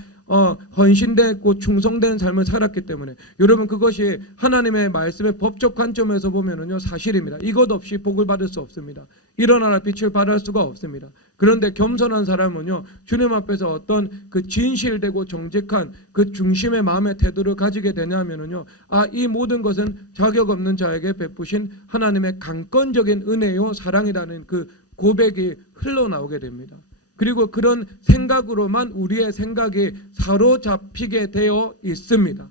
헌신되고 충성된 삶을 살았기 때문에. 여러분 그것이 하나님의 말씀의 법적 관점에서 보면은요 사실입니다. 이것 없이 복을 받을 수 없습니다. 일어나라 빛을 발할 수가 없습니다. 그런데 겸손한 사람은요 주님 앞에서 어떤 그 진실되고 정직한 그 중심의 마음의 태도를 가지게 되냐면은요 이 모든 것은 자격 없는 자에게 베푸신 하나님의 강권적인 은혜요 사랑이라는 그 고백이 흘러나오게 됩니다. 그리고 그런 생각으로만 우리의 생각이 사로잡히게 되어 있습니다.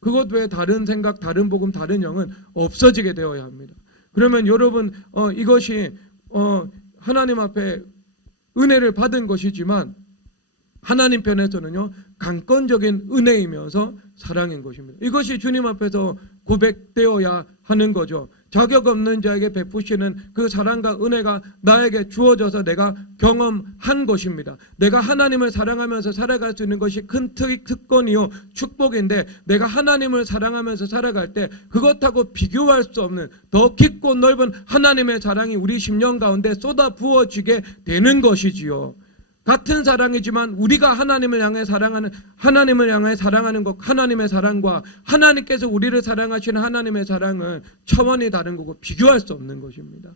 그것 외에 다른 생각, 다른 복음, 다른 영은 없어지게 되어야 합니다. 그러면 여러분 이것이 하나님 앞에 은혜를 받은 것이지만 하나님 편에서는요 강권적인 은혜이면서 사랑인 것입니다. 이것이 주님 앞에서 고백되어야 하는 거죠. 자격 없는 자에게 베푸시는 그 사랑과 은혜가 나에게 주어져서 내가 경험한 것입니다. 내가 하나님을 사랑하면서 살아갈 수 있는 것이 큰 특권이요 축복인데 내가 하나님을 사랑하면서 살아갈 때 그것하고 비교할 수 없는 더 깊고 넓은 하나님의 사랑이 우리 심령 가운데 쏟아 부어지게 되는 것이지요. 같은 사랑이지만 우리가 하나님을 향해 사랑하는 것, 하나님의 사랑과 하나님께서 우리를 사랑하시는 하나님의 사랑은 차원이 다른 거고 비교할 수 없는 것입니다.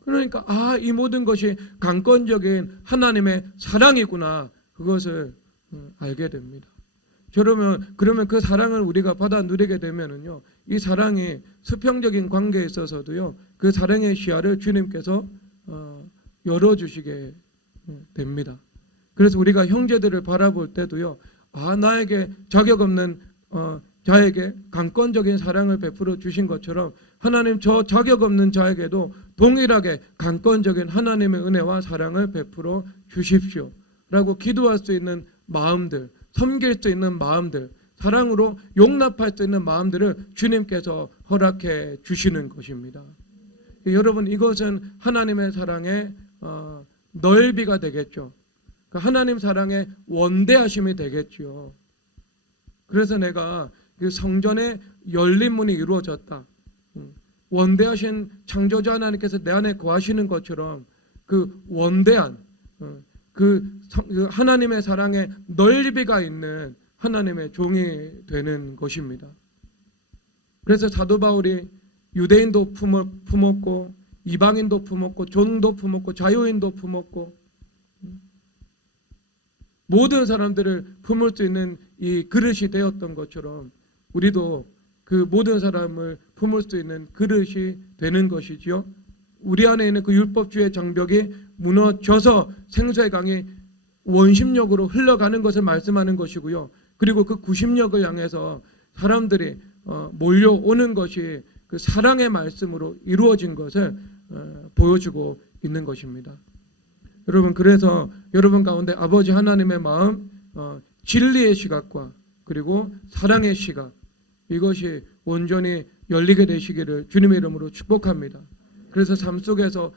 그러니까 이 모든 것이 강권적인 하나님의 사랑이구나 그것을 알게 됩니다. 그러면 그 사랑을 우리가 받아 누리게 되면은요 이 사랑이 수평적인 관계에 있어서도요 그 사랑의 시야를 주님께서 열어주시게 됩니다. 그래서 우리가 형제들을 바라볼 때도요 나에게 자격 없는 자에게 강권적인 사랑을 베풀어 주신 것처럼 하나님 저 자격 없는 자에게도 동일하게 강권적인 하나님의 은혜와 사랑을 베풀어 주십시오 라고 기도할 수 있는 마음들, 섬길 수 있는 마음들, 사랑으로 용납할 수 있는 마음들을 주님께서 허락해 주시는 것입니다. 여러분 이것은 하나님의 사랑의 넓이가 되겠죠. 하나님 사랑의 원대하심이 되겠죠. 그래서 내가 그 성전의 열린 문이 이루어졌다. 원대하신 창조자 하나님께서 내 안에 거하시는 것처럼 그 원대한 그 하나님의 사랑의 넓이가 있는 하나님의 종이 되는 것입니다. 그래서 사도 바울이 유대인도 품었고 이방인도 품었고 종도 품었고 자유인도 품었고 모든 사람들을 품을 수 있는 이 그릇이 되었던 것처럼 우리도 그 모든 사람을 품을 수 있는 그릇이 되는 것이지요. 우리 안에 있는 그 율법주의 장벽이 무너져서 생수의 강이 원심력으로 흘러가는 것을 말씀하는 것이고요. 그리고 그 구심력을 향해서 사람들이 몰려오는 것이 그 사랑의 말씀으로 이루어진 것을 보여주고 있는 것입니다. 여러분 그래서 여러분 가운데 아버지 하나님의 마음, 진리의 시각과 그리고 사랑의 시각 이것이 온전히 열리게 되시기를 주님의 이름으로 축복합니다. 그래서 삶 속에서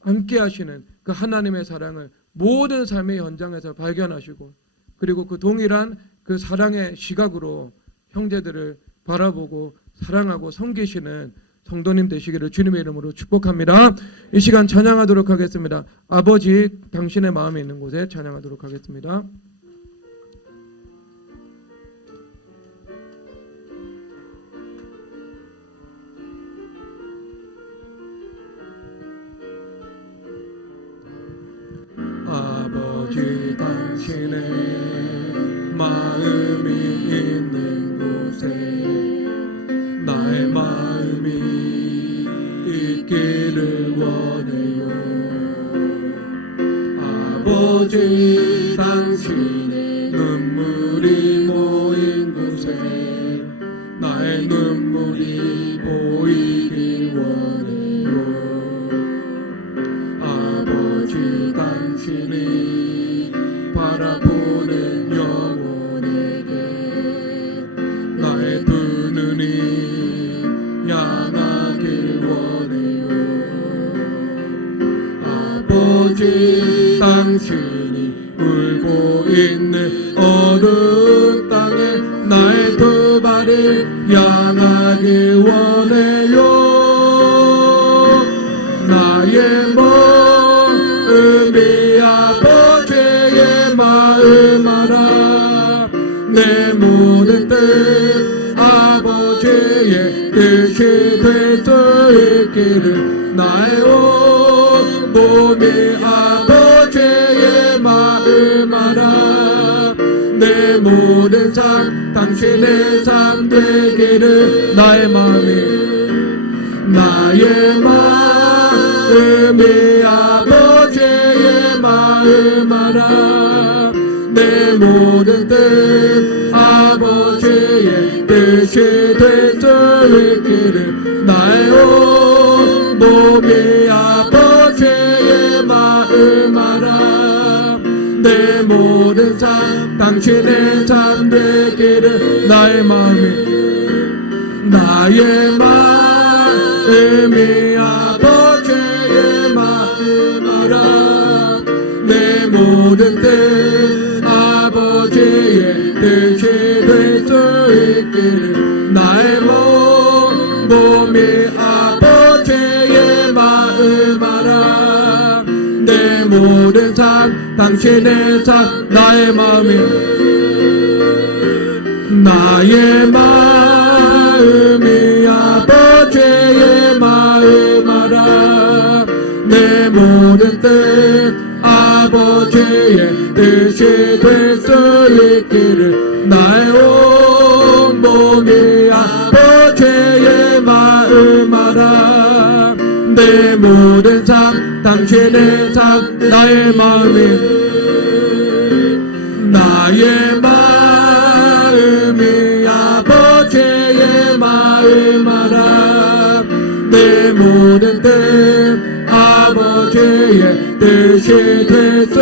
함께 하시는 그 하나님의 사랑을 모든 삶의 현장에서 발견하시고 그리고 그 동일한 그 사랑의 시각으로 형제들을 바라보고 사랑하고 섬기시는 성도님 되시기를 주님의 이름으로 축복합니다. 이 시간 찬양하도록 하겠습니다. 아버지 당신의 마음에 있는 곳에 찬양하도록 하겠습니다. 아버지 당신의 마음이 있는 곳에 나의 마음이 있기를 원해요. 아버지 당신의 눈물이 모인 곳에 나의 눈물이 보이길 원해요. 아버지 당신이 바라보는 영혼에게 나의 두 눈이 향하길 원해요. 아버지 당신이 울고 있는 어두운 땅에 나의 두 발을 향하길 원해요. 나의 마음이 아버지의 마음 알아. 내 모든 뜻 아버지의 뜻이 될 수 있기를 나의 온 몸이 아버지의 마음 알아. 내 모든 삶 당신의 삶 되기를 나의 마음이 아버지의 마음 알아. 내 모든 뜻 아버지의 뜻이 될 수 있기를 나의 온 몸이 아버지의 마음 알아. 내 모든 삶 당신의 삶 되기를 나의 마음이 아버지의 마음 알아. 내 모든 뜻 아버지의 뜻이 될 수 있기를 나의 몸이 아버지의 마음 알아. 내 모든 삶 당신의 삶 나의 마음이 아버지의 마음 알아. 내 모든 뜻 아버지의 뜻이 될 수 있기를 나의 온 몸이 아버지의 마음 알아. 내 모든 삶 당신의 삶 나의 마음이 아버지의 마음 알아. 내 모든 뜻 아버지의 뜻이 될 수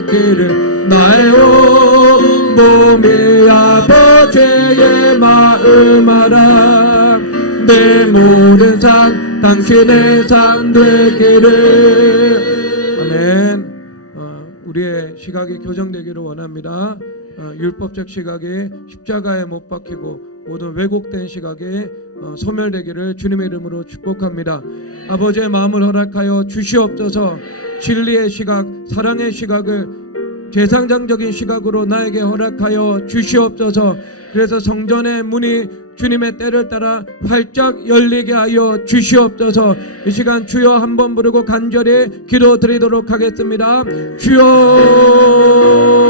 있기를 나의 온 몸이 아버지의 마음 알아. 내 모든 삶 당신의 삶 되기를. 아멘. 우리의 시각이 교정되기를 원합니다. 율법적 시각이 십자가에 못 박히고 모든 왜곡된 시각이 소멸되기를 주님의 이름으로 축복합니다. 아버지의 마음을 허락하여 주시옵소서. 진리의 시각, 사랑의 시각을 제상장적인 시각으로 나에게 허락하여 주시옵소서. 그래서 성전의 문이 주님의 때를 따라 활짝 열리게 하여 주시옵소서. 이 시간 주여 한번 부르고 간절히 기도드리도록 하겠습니다. 주여